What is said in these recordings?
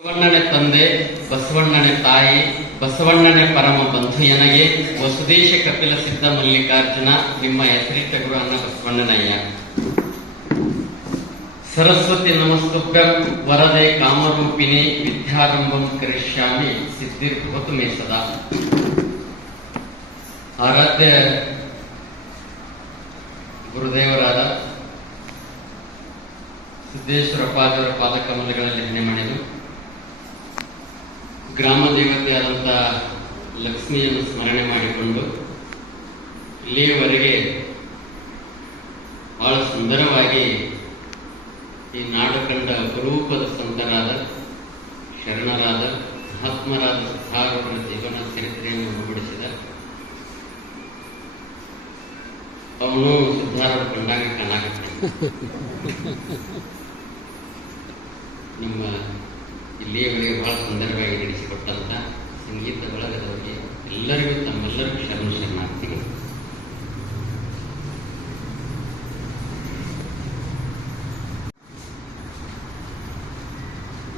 ಬಸವಣ್ಣನೆ ತಂದೆ, ಬಸವಣ್ಣನೆ ತಾಯಿ, ಬಸವಣ್ಣನೆ ಪರಮ ಬಂಧು ಎನಗೆ ವಸುದೇಶ ಕಪಿಲ ಸಿದ್ಧ ಮಲ್ಲಿಕಾರ್ಜುನ ನಿಮ್ಮ ಹೆಸರಿಟ್ಟ ಗುರು ಅನ್ನ ಬಸವಣ್ಣನಯ್ಯ. ಸರಸ್ವತಿ ನಮಸ್ತುಭ್ಯಂ ವರದೆ ಕಾಮರೂಪಿಣಿ ವಿದ್ಯಾರಂಭಂ ಕರಿಷ್ಯಾಮಿ ಸಿದ್ಧಿರ್ಭವತು ಮೇ ಸದಾ. ಆರಾಧ್ಯ ಗುರುದೇವರಾದ ಸಿದ್ದೇಶ್ವರ ಪಾದವರ ಪಾದಕಮಲಗಳಲ್ಲಿ ಹಣೆ ಮಾಡಿದು ಗ್ರಾಮ ದೇವತೆಯಾದಂತಹ ಲಕ್ಷ್ಮಿಯನ್ನು ಸ್ಮರಣೆ ಮಾಡಿಕೊಂಡು ಇಲ್ಲಿಯವರೆಗೆ ಬಹಳ ಸುಂದರವಾಗಿ ಈ ನಾಡು ಕಂಡ ಅಪರೂಪದ ಸಂತರಾದ ಶರಣರಾದ ಮಹಾತ್ಮರಾದ ಸಿದ್ಧಾರೂಢರ ಜೀವನ ಚರಿತ್ರೆಯನ್ನು ಮುನ್ನಡೆಸಿದ ಅವನು ಸಿದ್ಧಾರೂಢ ಕಂಡಾಗ ಕಾಣಾಕತ್ತಾನೆ. ನಿಮ್ಮ ಇಲ್ಲಿಯವರೆಗೆ ಬಹಳ ಸುಂದರವಾಗಿ ನಡೆಸಿಕೊಟ್ಟಂತ ಸಂಗೀತ ಬಳಗದವರಿಗೆ ಎಲ್ಲರಿಗೂ ತಮ್ಮೆಲ್ಲರಿಗೂ ಶರಣಾರ್ಥಿಗಳು.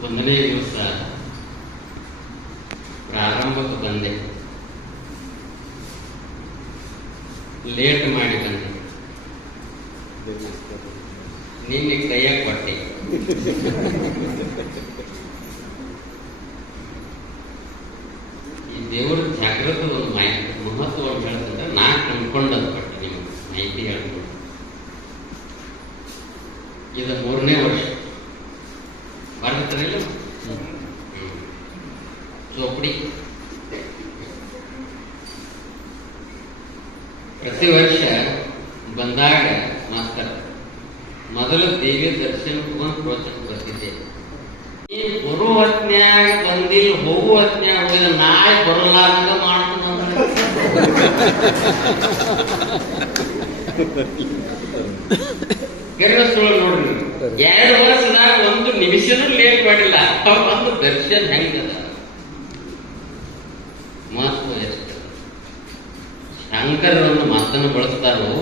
ಒಂದನೇ ದಿವಸ ಪ್ರಾರಂಭಕ್ಕೆ ಬಂದೆ, ಲೇಟ್ ಮಾಡಿ ಬಂದೆ. ನಿನ್ನೆ ಕೈಯಾಗ ಕೊಟ್ಟೆ. ಈ ದೇವರ ಜಾಗೃತ ಒಂದು ಮಾಹಿತಿ ಮಹತ್ವವನ್ನು ಹೇಳ್ತಂದ್ರೆ ನಾ ಕಂಡ್ಕೊಂಡದ್ ಕೊಟ್ಟೆ, ನಿಮ್ಗೆ ಮಾಹಿತಿ ಹೇಳ್ಕೊಂಡು. ಇದು 3ನೇ ವರ್ಷ ಬರ್ತಾರಿಲ್ಲ ಚೋಪಡಿ. ಪ್ರತಿ ವರ್ಷ ಬಂದಾಗ ಮಾಸ್ತರ್ ಮೊದಲು ದೇವಿ ದರ್ಶನ ಪ್ರೋತ್ಸಾಹ ಬರ್ತಿದ್ದೆ. ಈ ಬರೋ ಹೊತ್ನ್ಯಾಗ ಬಂದಿಲ್ಲ, ಹೋಗುವ ಹೊತ್ನ್ಯಾಗ ಹೋಗಿದ ನಾಳೆ ಬರಲಾರ್ದ ಮಾಡ್ಕೊಂಡು ಕೇಳಿಸ್ಕೊಳ್ಳೋ ನೋಡ್ರಿ. 2 ವರ್ಷದಾಗ 1 ನಿಮಿಷನೂ ಲೇಟ್ ಮಾಡಿಲ್ಲ. ಒಂದು ದರ್ಶನ ಹೆಂಗದ ಮಹತ್ವ ಎಷ್ಟು. ಶಂಕರರನ್ನು ಮಾತನ್ನು ಬಳಸ್ತಾರೋ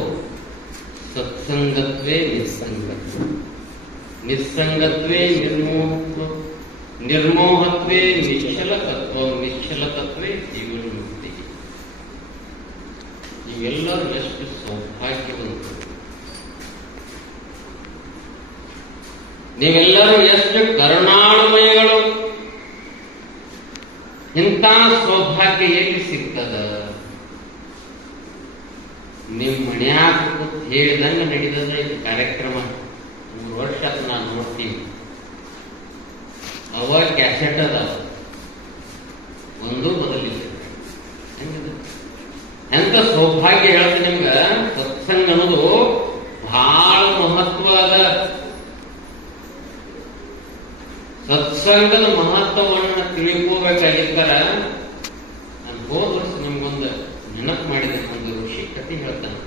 ಸತ್ಸಂಗತ್ವೇ ನಿಸ್ಸಂಗತ್ವ, ನಿಸ್ಸಂಗತ್ವೇ ನಿರ್ಮೋಹತ್ವ, ನಿರ್ಮೋಹತ್ವೇ ನಿಶ್ಚಲತತ್ವ, ನಿಶ್ಚಲತತ್ವೇ ಜೀವನ ಮುಕ್ತಿ. ಇವೆಲ್ಲರೂ ಎಷ್ಟು ಸೌಭಾಗ್ಯವಂತರು, ನೀವೆಲ್ಲರೂ ಎಷ್ಟು ಕರುಣಾಳುಮಯಗಳು. ಇಂಥ ಸೌಭಾಗ್ಯ ಎಲ್ಲಿ ಸಿಗ್ತದ? ನಿಮ್ ಮನ್ಯಾಗ ಹೇಳಿದಂಗ ನಡೀತದ ಇದು ಕಾರ್ಯಕ್ರಮ. 3 ವರ್ಷ ನಾನು ನೋಡ್ತೀನಿ. ಅವ ಕ್ಯಾಸೆಟ್ ಅದ, ಒಂದು ಬದಲಿಲ್ಲ. ಎಂತ ಸೌಭಾಗ್ಯ ಹೇಳ್ತೀನಿ ನಿಮ್ಗ. ಸತ್ಸಂಗ ಅನ್ನೋದು ಬಹಳ ಮಹತ್ವ ಅದ. ಸತ್ಸಂಗದ ಮಹತ್ವವನ್ನು ತಿಳ್ಕೋಬೇಕಾಗಿರ್ತಾರ. ನಾನು ಹೋದ ವರ್ಷ ನಿಮ್ಗೊಂದು ನೆನಪು ಮಾಡಿದೆ. ಒಂದು ಋಷಿ ಕಥೆ ಹೇಳ್ತಾನೆ.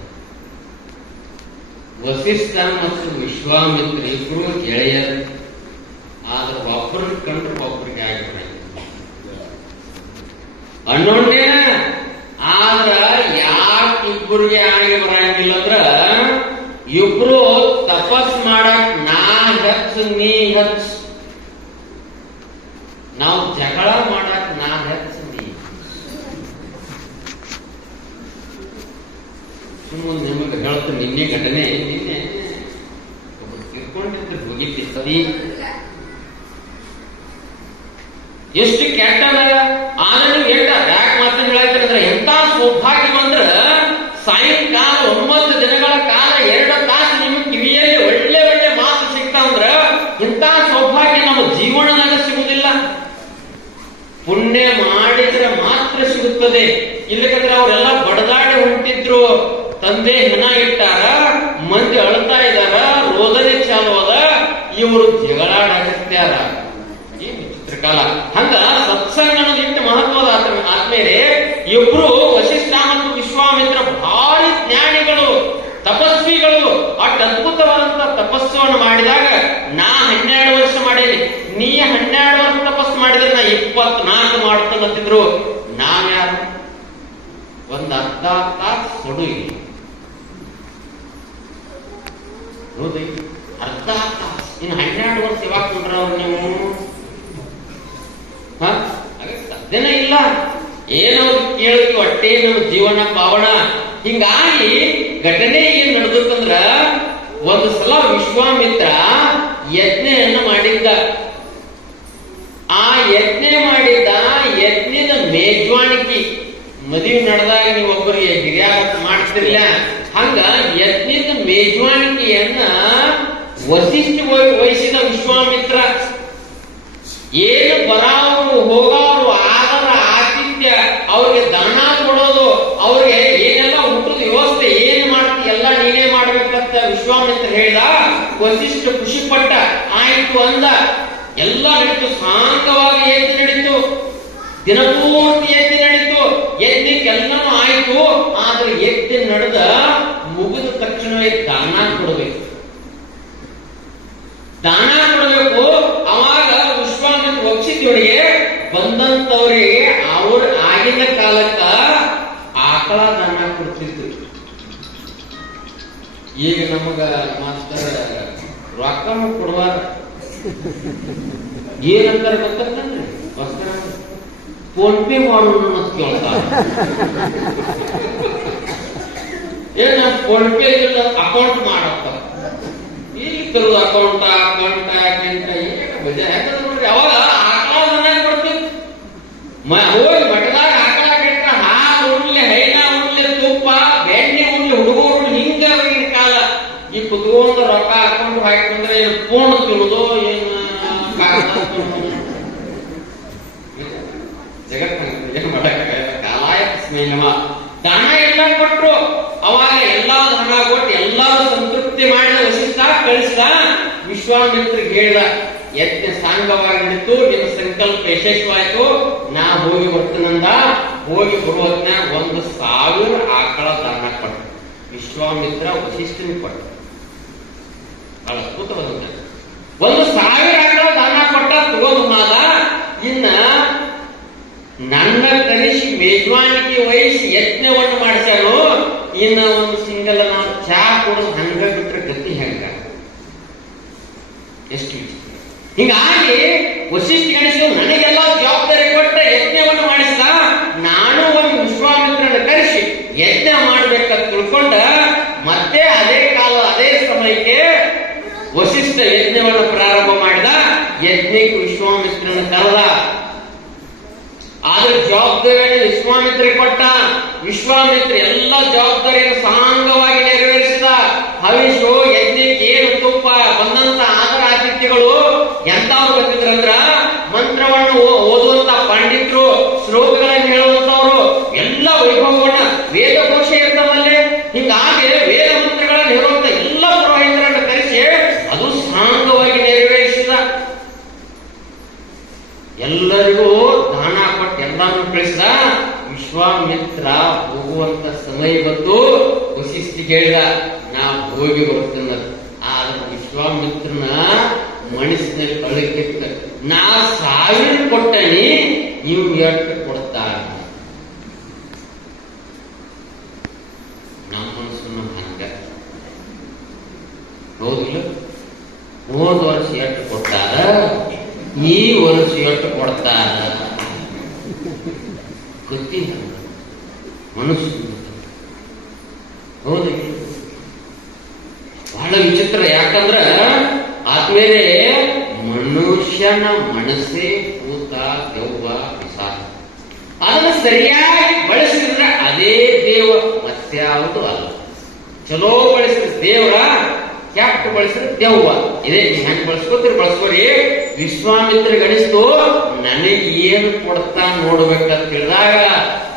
ವಸಿಷ್ಠ ಮತ್ತು ವಿಶ್ವಾಮಿತ್ರ ಇಬ್ರು ಗೆಳೆಯರು. ಆದ್ರೆ ಒಬ್ಬರಿಗೆ ಕಂಡ್ರೆ ಒಬ್ಬರಿಗೆ ಆಗಿಬಿಡ ಅಣ್ಣೊಂದೇ. ಆದ್ರ ಯಾಕೆ ಇಬ್ಬರಿಗೆ ಆಗಿ ಬರಂಗಿಲ್ಲ ಅಂದ್ರ ಇಬ್ರು ತಪಸ್ ಮಾಡಕ್ ನಾ ಹೆಚ್ಚು ನೀ ಹೆಚ್ಚು, ನಾವು ಜಗಳ ಮಾಡಕ್ ನಾ ಹೆಚ್ಚು ನೀ. ನಿಮಗೆ ಹೇಳ್ತೀನಿ, ನಿನ್ನೆ ಘಟನೆ. ನಿನ್ನೆ ಒಬ್ಬರು ತಿಳ್ಕೊಂಡಿದ್ರೆ ಹೋಗಿದ್ದಿ. ಎಷ್ಟು ಕೆಟ್ಟದ. ಆದ್ರೆ ನೀವು ಯಾಕೆ ಮಾತನ್ನು ಹೇಳಾಕ್ತಾರೆ? ಎಂತ ಸೌಭಾಗ್ಯ ಬಂದ್ರ ಸಾಯಂಕಾಲ 9 ದಿನಗಳ ಕಾಲ 2 ತಾಸು ನಿಮ್ಗೆ ಕಿವಿಯಲ್ಲಿ ಒಳ್ಳೆ ಒಳ್ಳೆ ಮಾತು ಸಿಗ್ತಾವಂದ್ರ ಇಂಥ ಸೌಭಾಗ್ಯ ನಮ್ಮ ಜೀವನದಾಗ ಸಿಗುವುದಿಲ್ಲ. ಪುಣ್ಯ ಮಾಡಿದ್ರೆ ಮಾತ್ರ ಸಿಗುತ್ತದೆ. ಇಲ್ಲಕಂದ್ರೆ ಅವರೆಲ್ಲ ಬಡದಾಡಿ ಹೊಂಟಿದ್ರು. ತಂದೆ ಹೆಣ ಇಟ್ಟಾರ, ಮಂದಿ ಅಳ್ತಾ ಇದಾರ, ರೋದನೆ ಚಾಲು ಅದ, ಇವರು ಜಗಳಾಡಾಕತ್ಯಾರ. ಏನ್ ವಿಚಿತ್ರ ಕಾಲ. ಹಂಗ ಸತ್ಸಂಗ ಅನ್ನೋದಿಟ್ಟು ಮಹತ್ವದ ಆದ್ಮೇಲೆ ಇಬ್ರು ವಸಿಷ್ಠ ಮತ್ತು ವಿಶ್ವಾಮಿತ್ರ ಭಾರಿ ಜ್ಞಾನಿಗಳು, ತಪಸ್ವಿಗಳು. ಅಷ್ಟು ಅದ್ಭುತವಾದಂತ ತಪಸ್ಸನ್ನು ಮಾಡಿದಾಗ ನಾ 12 ವರ್ಷ ಮಾಡೇನಿ, ನೀ 12 ವರ್ಷ ತಪಸ್ಸು ಮಾಡಿದ್ರೆ ನಾ 24 ಮಾಡ್ತಂತಿದ್ರು. ನಾವ್ಯಾರು? ಒಂದು ಅರ್ಧ ತಾಸು ಕೊಡು ಇಲ್ಲ. ಹೌದು, ಅರ್ಧ ತಾಸು. ಇನ್ನು 12 ವರ್ಷ ಯಾವಾಗ ಕೊಂಡ್ರವ್ರು ನೀವು? ಸಾಧ್ಯನೇ ಇಲ್ಲ. ಏನವ್ರು ಕೇಳಿದ್ವಿ ಒಟ್ಟೆ ನಮ್ಮ ಜೀವನ ಪಾವನ. ಹಿಂಗಾಗಿ ಘಟನೆ ಏನ್ ನಡೆದಂದ್ರ, ಒಂದು ಸಲ ವಿಶ್ವಾಮಿತ್ರ ಯಜ್ಞೆಯನ್ನ ಮಾಡಿದ್ದ. ಆ ಯಜ್ಞೆ ಮಾಡಿದ್ದ ಯಜ್ಞದ ಮೇಜ್ವಾಣಿಕೆ, ಮದುವೆ ನಡೆದಾಗ ನೀವೊಬ್ಬರಿಗೆ ಹಿರಿಯಾಗ ಮಾಡ್ತಿರ್ಲಿಲ್ಲ, ಹಂಗ ಯಜ್ಞದ ಮೇಜ್ವಾಣಿಕೆಯನ್ನ ವಸಿಷ್ಠ ವಹಿಸಿದ ವಿಶ್ವಾಮಿತ್ರ. ಏನು ಬರಾವರು ಹೋಗೋರು ಆದರ ಆತಿಥ್ಯ, ಅವ್ರಿಗೆ ದಾನ ಕೊಡೋದು, ಅವ್ರಿಗೆ ಏನೆಲ್ಲ ಊಟದ ವ್ಯವಸ್ಥೆ ಏನ್ ಮಾಡ್ತಿ ಎಲ್ಲ ನೀನೇ ಮಾಡ್ಬೇಕಂತ ವಿಶ್ವಾಮಿತ್ರ ಹೇಳಿದ. ವಸಿಷ್ಠ ಖುಷಿ ಪಟ್ಟ, ಆಯ್ತು ಅಂದ. ಎಲ್ಲ ನಡೀತು, ಶಾಂತವಾಗಿ ಯಜ್ಞ ನಡೀತು, ದಿನಪೂರ್ತಿ ಯಜ್ಞ ನಡೀತು, ಯಜ್ಞಕ್ಕೆಲ್ಲನೂ ಆಯ್ತು. ಆದ್ರೆ ಯಜ್ಞ ನಡೆದ ಮುಗಿದ ತಕ್ಷಣವೇ ದಾನ ಕೊಡಬೇಕು, ದಾನ ಕೊಡಬೇಕು. ಅವಾಗ ವಿಶ್ವಾಮಿತ್ರ ವಕ್ಷಿತಿಯೊಳಗೆ ಬಂದಂತವರಿಗೆ ಅವ್ರ ಆಗಿನ ಕಾಲಕ್ಕ ಆಕಳ ದಾನ ಕೊಡ್ತಿತ್ತು. ಈಗ ನಮಗ ಮಾಸ್ತರ ರೊಕ್ಕ ಕೊಡುವಾರ ಏನಂತಾರೆ ಗೊತ್ತಂದ್ರೆ, ಫೋನ್ ಪೇ ಮಾಡೋಣ ಅಂತ ಕೇಳ್ತಾರ. ಏನ ಫೋನ್ ಪೇ ಅಕೌಂಟ್ ಮಾಡತ್ತ, ಈಗ ಕೆಲವು ಅಕೌಂಟ್ ನೋಡ್ರಿ. ಅವಾಗ ಆಕಳ ಮನೆ ಕೊಡ್ತಿತ್ತು. ಹೋಗಿ ಮಠದಾಗ ಆಕಳ ಕೆಟ್ಟ ಹಾಲು ಉಣ್ಲಿ, ಹೈನ ಉಣ್ಲಿ, ತುಪ್ಪ ಬೆಣ್ಣೆ ಉಣ್ಲಿ, ಹುಡುಗರು ಹಿಂಗ ಆಗಿನ ಕಾಲ. ಈ ಕುತ್ಕೊಂಡ ರೊಕ್ಕ ಅಕೌಂಟ್ ಹಾಕಿದ್ರೆ ಏನು ಫೋನ್ ತಿಳುದು ಏನು ದಾನ ಎಲ್ಲ ಕೊಟ್ರು. ಅವಾಗ ಎಲ್ಲಾ ದಾನ ಕೊಟ್ಟು ಎಲ್ಲಾರು ಸಂತೃಪ್ತಿ ಮಾಡಿದ ವಸಿಷ್ಠ ಕಳಿಸಿದ. ವಿಶ್ವಾಮಿತ್ರಿಗೆ ಹೇಳಿದ, ಯಜ್ಞ ಸಾಂಗವಾಗಿ ನಡೀತು, ನಿನ್ನ ಸಂಕಲ್ಪ ಯಶಸ್ವಾಯ್ತು, ನಾ ಹೋಗಿ ಬರ್ತನಂದ. ಹೋಗಿ ಬರುವತ್ನಾಗ 1,000 ಆಕಳ ದಾನ ಕೊಟ್ಟ ವಿಶ್ವಾಮಿತ್ರ ವಸಿಷ್ಠನಿಗೆ ಕೊಟ್ಟ. ಅದ್ಭುತವಾದ 1,000 ಆಕಳ ದಾನ ಕೊಟ್ಟ. ತಗೊಂಡು ಮಾದ, ಇನ್ನ ನನ್ನ ಕರೆಸಿ ಮೇಜ್ವಾನಿಗೆ ವಹಿಸಿ ಯಜ್ಞವನ್ನು ಮಾಡಿಸ್ಯಾನು. ಇನ್ನ ಒಂದು ಸಿಂಗಲ್ ನಾವು ಚಾ ಕೊಡೋದು ಹಂಗ ಬಿಟ್ರೆ ಗತಿ ಹೆಂಗ? ಎಷ್ಟು ಹಿಂಗಾಗಿ ವಸಿಷ್ಠ ಗಣೇಶ ನನಗೆಲ್ಲ ಜವಾಬ್ದಾರಿ ಕೊಟ್ಟ ಯಜ್ಞವನ್ನು ಮಾಡಿಸಿದ. ನಾನು ಒಂದು ವಿಶ್ವಾಮಿತ್ರನ ಕರೆಸಿ ಯಜ್ಞ ಮಾಡ್ಬೇಕಂತ ತಿಳ್ಕೊಂಡ ಮತ್ತೆ ಅದೇ ಕಾಲ ಅದೇ ಸಮಯಕ್ಕೆ ವಸಿಷ್ಠ ಯಜ್ಞವನ್ನು ಪ್ರಾರಂಭ ಮಾಡಿದ. ಯಜ್ಞಕ್ಕೆ ವಿಶ್ವಾಮಿತ್ರನ ಕರೆದ. ಆದ್ರೆ ಜವಾಬ್ದಾರಿಯನ್ನು ವಿಶ್ವಾಮಿತ್ರಿಗೆ ಕೊಟ್ಟ. ವಿಶ್ವಾಮಿತ್ರ ಎಲ್ಲ ಜವಾಬ್ದಾರಿಯನ್ನು ಸಾಂಗವಾಗಿ ನೆರವೇರಿಸಿದ. ಹವಿಷು ಯಜ್ಞಕ್ಕೆ ಏನು ತುಪ್ಪ ಬಂದಂತ ಆದರ ಆತಿಥ್ಯಗಳು ಎಂತವ್ರು ಬಂದಿದ್ರಂದ್ರ, ಮಂತ್ರವನ್ನು ಓದುವಂತ ಪಂಡಿತರು, ಶ್ಲೋಕಗಳನ್ನು ಹೇಳುವಂತವ್ರು, ಎಲ್ಲ ವೈಭವವನ್ನ ವೇದಘೋಷ ಇರ್ತವಲ್ಲೇ. ಹಿಂಗಾಗಿ ವೇದ ಮಂತ್ರಗಳನ್ನು ಹೇಳುವಂತ ಎಲ್ಲ ಪುರೋಹಿತರನ್ನು ಕರೆಸಿ ಅದು ಸಾಂಗವಾಗಿ ನೆರವೇರಿಸಿದ. ಎಲ್ಲರಿಗೂ ದಾನ ಕೊಟ್ಟು ಎಲ್ಲಾನು ಕಳಿಸಿದ. ವಿಶ್ವಾಮಿತ್ರ ಹೋಗುವಂತ ಸಮಯ ಬಂದು ವಸಿಷ್ಠ ಹೇಳಿದ, ನಾ ಹೋಗಿ ಬರ್ತೇನೆ. ಆದ್ರೆ ವಿಶ್ವಾಮಿತ್ರನ ಮನಸ್ಸಿನಲ್ಲಿ ಅಳಕಿತ್ತ, ನಾ 1000 ಕೊಟ್ಟನಿ, ನೀವು ಎಷ್ಟು ಕೊಡ್ತಾರ? ನಮ್ಮ ಮನಸ್ಸನ್ನು ಹಂಗ ಹೌದಿಲ್ಲ. ಹೋದ ವರ್ಷ ಎಷ್ಟು ಕೊಟ್ಟಾರ, ಈ ವರ್ಷ ಎಷ್ಟು ಕೊಡ್ತಾರ? ಗತಿ ಮನಸ್ಸು ಹೌದು, ಬಹಳ ವಿಚಿತ್ರ. ಯಾಕಂದ್ರ ಆದ್ಮೇಲೆ ಮನುಷ್ಯನ ಮನಸ್ಸೇ ಭೂತ ದೆವ್ವ ಪಿಶಾಚ. ಅದನ್ನು ಸರಿಯಾಗಿ ಬಳಸಿದ್ರೆ ಅದೇ ದೇವ, ಮತ್ಯಾವುದು ಅಲ್ಲ. ಚಲೋ ಬಳಸಿದ್ರೆ ದೇವರ, ಕೆಟ್ಟ ಬಳಸಿದ್ರೆ ದೆವ್ವ. ಇದೇ ಹೆಂಗ್ ಬಳಸ್ಕೋರಿ. ವಿಶ್ವಾಮಿತ್ರ ಗಣಿಸ್ತು, ನನಗೆ ಏನು ಕೊಡ್ತಾ ನೋಡ್ಬೇಕಂತ ಹೇಳಿದಾಗ